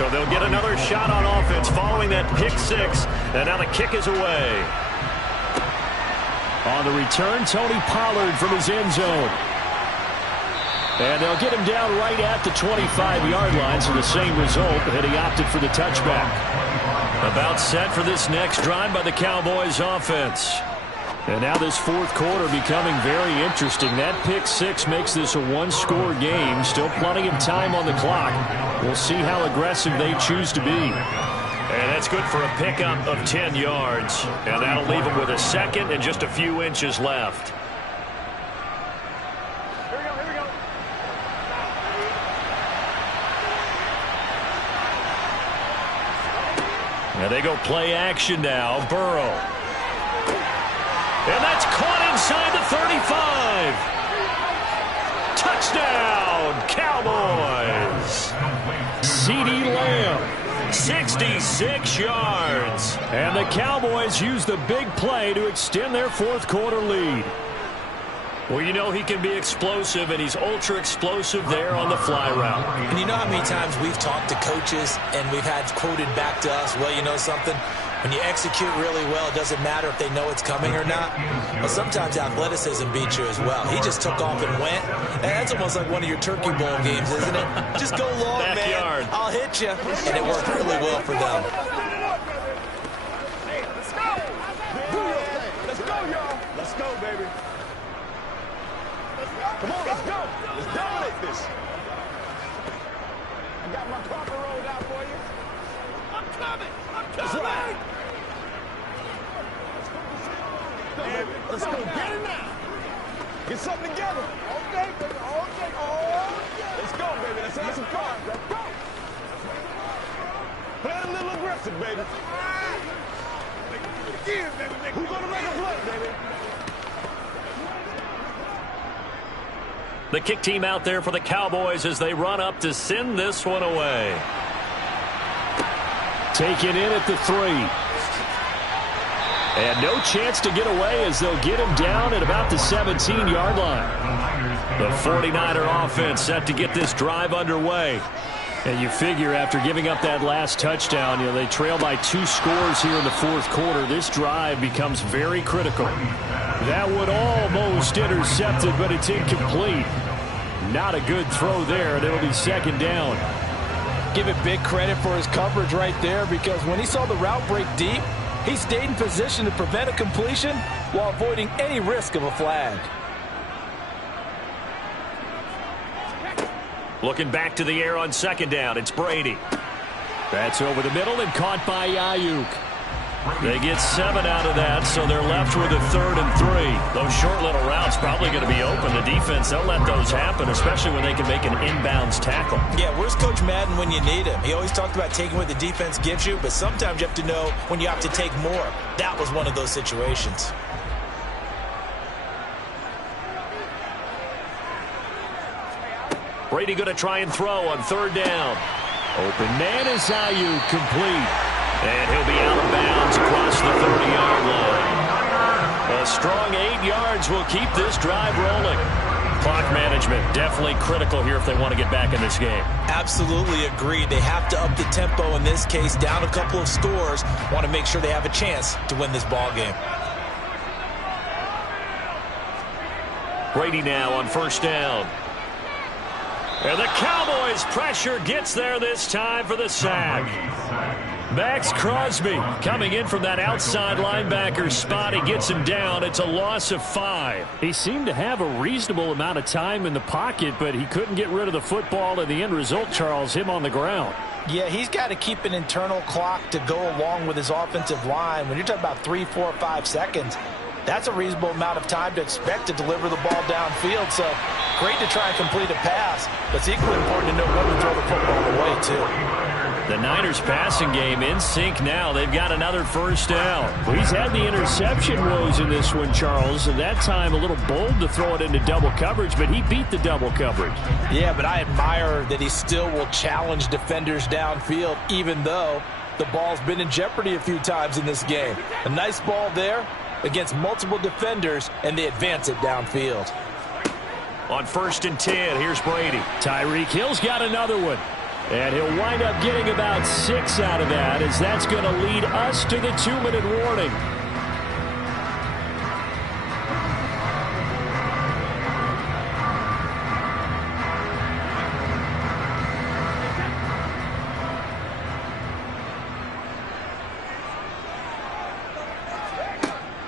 So they'll get another shot on offense following that pick 6. And now the kick is away. On the return, Tony Pollard from his end zone. And they'll get him down right at the 25-yard line, so the same result, and he opted for the touchback. About set for this next drive by the Cowboys offense. And now this fourth quarter becoming very interesting. That pick 6 makes this a one-score game. Still plenty of time on the clock. We'll see how aggressive they choose to be. And that's good for a pickup of 10 yards. And that'll leave him with a second and just a few inches left. And they go play action now. Burrow. And that's caught inside the 35. Touchdown, Cowboys. CeeDee Lamb, 66 yards. And the Cowboys use the big play to extend their fourth quarter lead. Well, you know he can be explosive, and he's ultra-explosive there on the fly route. And you know how many times we've talked to coaches and we've had quoted back to us, well, you know something? When you execute really well, it doesn't matter if they know it's coming or not. But sometimes athleticism beats you as well. He just took off and went. And that's almost like one of your Turkey Bowl games, isn't it? Just go long, Backyard. man. I'll hit you. And it worked really well for them. Let's go. Let's go, y'all. Let's go, baby. Come on, let's go. Let's dominate this. I got my carpet rolled out for you. I'm coming. That's right. Let's go. Get it now. Get something together. All day, baby. All day. Let's go, baby. Let's have some fun. Let's go. Play a little aggressive, baby. Again, baby. Who's going to make a play, baby? The kick team out there for the Cowboys as they run up to send this one away. Taken in at the 3. And no chance to get away as they'll get him down at about the 17-yard line. The 49er offense set to get this drive underway. And you figure after giving up that last touchdown, you know, they trail by 2 scores here in the fourth quarter. This drive becomes very critical. That one almost intercepted, but it's incomplete. Not a good throw there, and it'll be second down. Give it big credit for his coverage right there, because when he saw the route break deep, he stayed in position to prevent a completion while avoiding any risk of a flag. Looking back to the air on second down, it's Brady. That's over the middle and caught by Ayuk. They get 7 out of that, so they're left with a 3rd and 3. Those short little routes probably going to be open. The defense, they'll let those happen, especially when they can make an inbounds tackle. Yeah, where's Coach Madden when you need him? He always talked about taking what the defense gives you, but sometimes you have to know when you have to take more. That was one of those situations. Brady going to try and throw on 3rd down. Open man is Ayuk, complete. And he'll be out of bounds across the 30-yard line. A strong 8 yards will keep this drive rolling. Clock management definitely critical here if they want to get back in this game. Absolutely agreed. They have to up the tempo in this case, down a couple of scores. Want to make sure they have a chance to win this ball game. Brady now on 1st down. And the Cowboys' pressure gets there this time for the sack. Max Crosby coming in from that outside linebacker spot. He gets him down. It's a loss of 5. He seemed to have a reasonable amount of time in the pocket, but he couldn't get rid of the football, and the end result, Charles, him on the ground. Yeah, he's got to keep an internal clock to go along with his offensive line. When you're talking about 3, 4, 5 seconds, that's a reasonable amount of time to expect to deliver the ball downfield. So great to try and complete a pass, but it's equally important to know when to throw the football away, too. The Niners passing game in sync now. They've got another 1st down. Well, he's had the interception woes in this one, Charles, and that time a little bold to throw it into double coverage, but he beat the double coverage. Yeah, but I admire that he still will challenge defenders downfield, even though the ball's been in jeopardy a few times in this game. A nice ball there against multiple defenders, and they advance it downfield. On 1st and 10, here's Brady. Tyreek Hill's got another one. And he'll wind up getting about 6 out of that, as that's going to lead us to the 2-minute warning.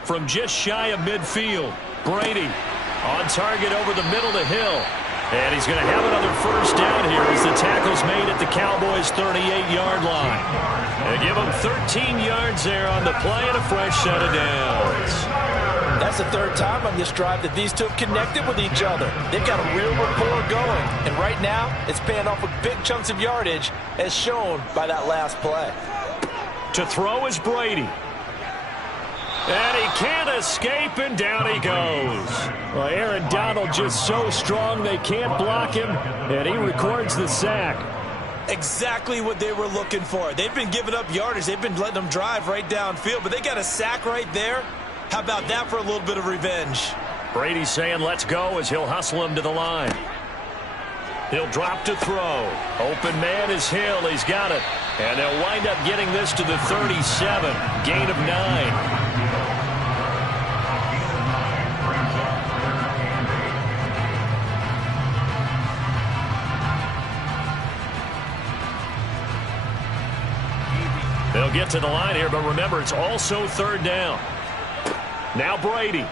From just shy of midfield, Brady on target over the middle to Hill. And he's going to have another first down here as the tackle's made at the Cowboys' 38-yard line. They give them 13 yards there on the play and a fresh set of downs. That's the third time on this drive that these two have connected with each other. They've got a real rapport going. And right now, it's paying off with big chunks of yardage, as shown by that last play. To throw is Brady. And he can't escape, and down he goes. Well, Aaron Donald just so strong they can't block him, and he records the sack. Exactly what they were looking for. They've been giving up yardage. They've been letting them drive right downfield, but they got a sack right there. How about that for a little bit of revenge? Brady's saying let's go as he'll hustle him to the line. He'll drop to throw. Open man is Hill. He's got it. And they'll wind up getting this to the 37. Gain of 9. They'll get to the line here, but remember, it's also third down. Now Brady.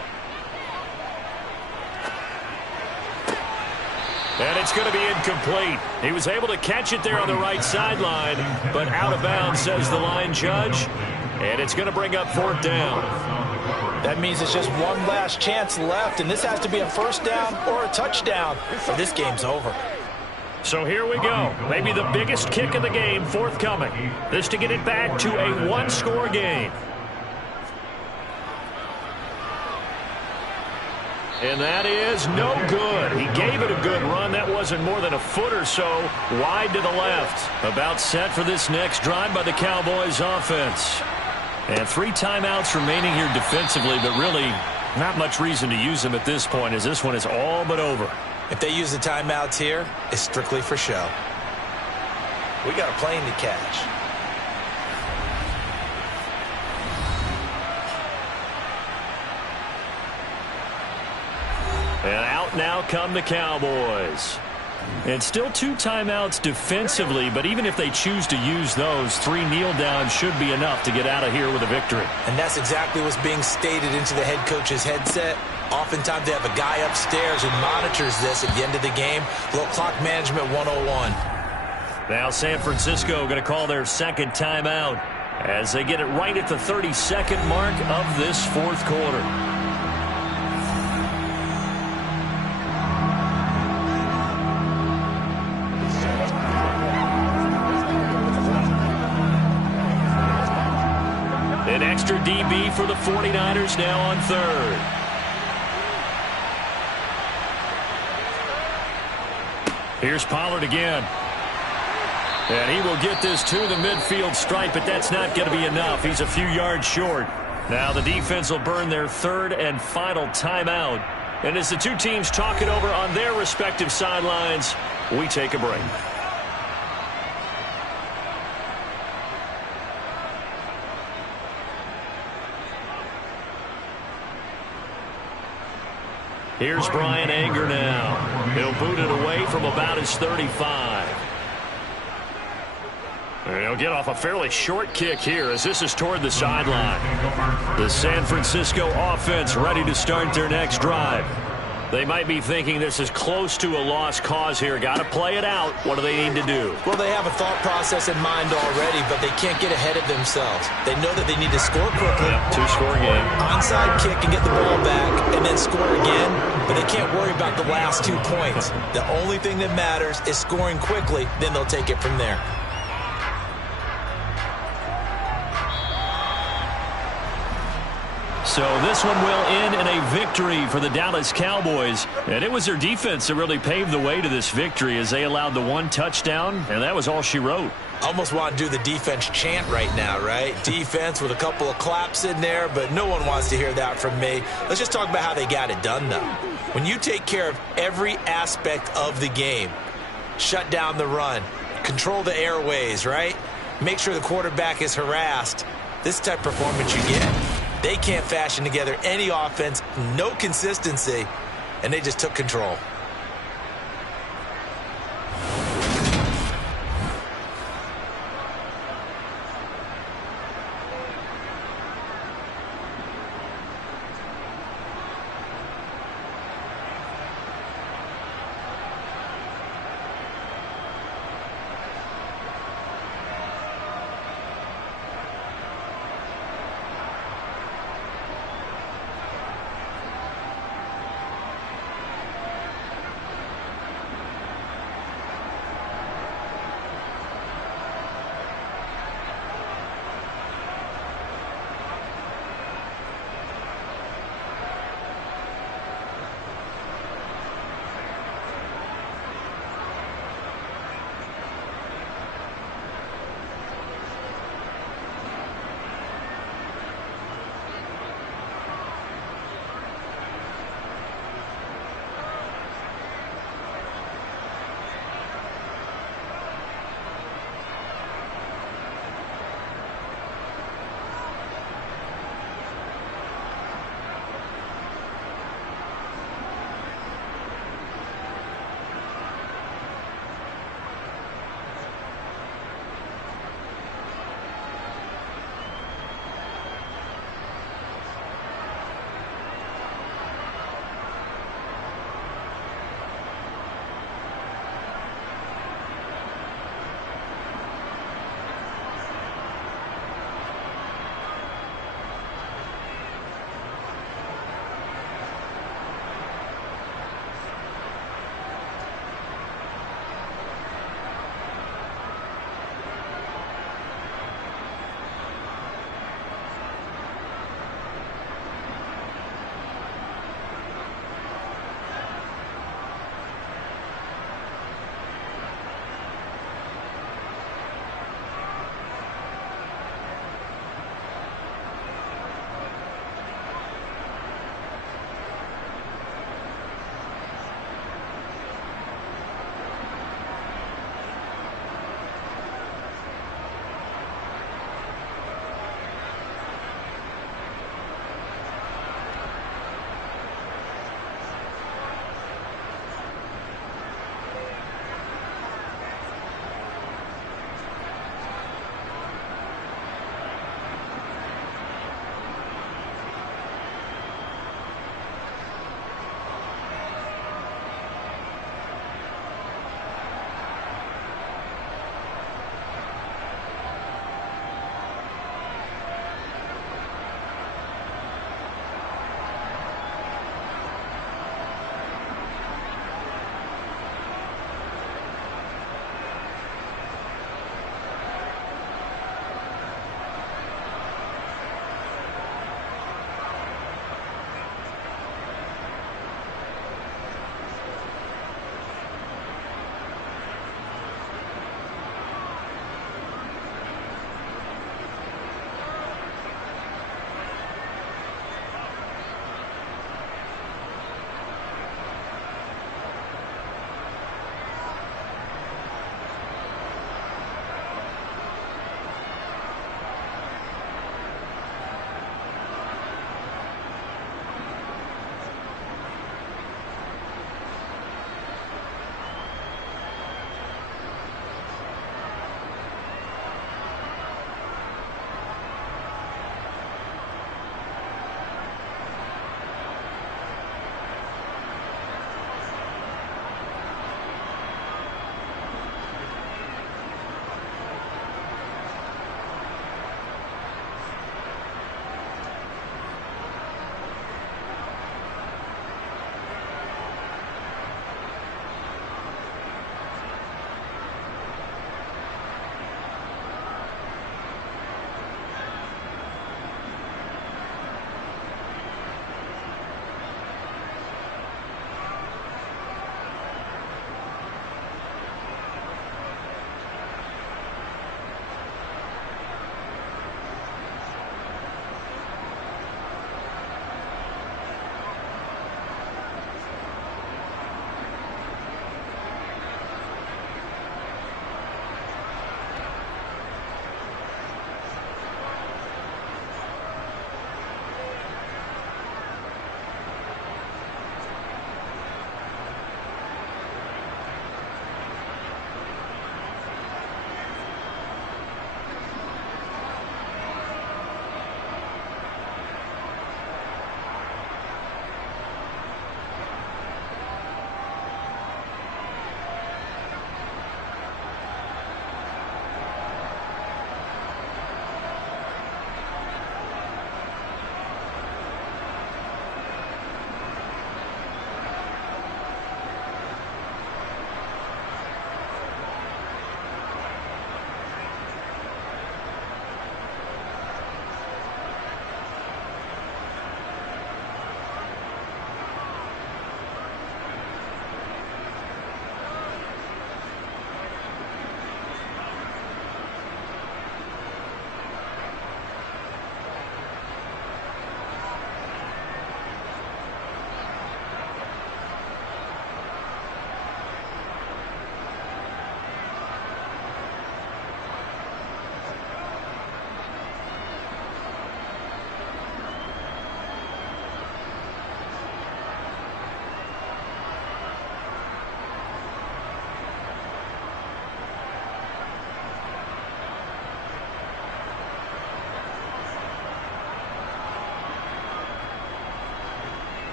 And it's going to be incomplete. He was able to catch it there on the right sideline, but out of bounds, says the line judge. And it's going to bring up fourth down. That means it's just one last chance left, and this has to be a first down or a touchdown, or this game's over. So here we go. Maybe the biggest kick of the game forthcoming. This to get it back to a one-score game. And that is no good. He gave it a good run. That wasn't more than a foot or so wide to the left. About set for this next drive by the Cowboys offense. And 3 timeouts remaining here defensively, but really not much reason to use them at this point, as this one is all but over. If they use the timeouts here, it's strictly for show. We got a plane to catch. And out now come the Cowboys. And still 2 timeouts defensively, but even if they choose to use those, 3 kneel downs should be enough to get out of here with a victory. And that's exactly what's being stated into the head coach's headset. Oftentimes they have a guy upstairs who monitors this at the end of the game. Little clock management 101. Now San Francisco going to call their second timeout as they get it right at the 32nd mark of this fourth quarter. An extra DB for the 49ers now on third. Here's Pollard again. And he will get this to the midfield stripe, but that's not going to be enough. He's a few yards short. Now the defense will burn their third and final timeout. And as the two teams talk it over on their respective sidelines, we take a break. Here's Brian Anger now. He'll boot it away from about his 35. And he'll get off a fairly short kick here as this is toward the sideline. The San Francisco offense ready to start their next drive. They might be thinking this is close to a lost cause here. Got to play it out. What do they need to do? Well, they have a thought process in mind already, but they can't get ahead of themselves. They know that they need to score quickly. Yep, 2-score game. Onside kick and get the ball back and then score again, but they can't worry about the last 2 points. The only thing that matters is scoring quickly, then they'll take it from there. So this one will end in a victory for the Dallas Cowboys. And it was their defense that really paved the way to this victory as they allowed the 1 touchdown, and that was all she wrote. Almost want to do the defense chant right now, right? Defense with a couple of claps in there, but no one wants to hear that from me. Let's just talk about how they got it done, though. When you take care of every aspect of the game, shut down the run, control the airways, right? Make sure the quarterback is harassed. This type of performance you get. They can't fashion together any offense, no consistency, and they just took control.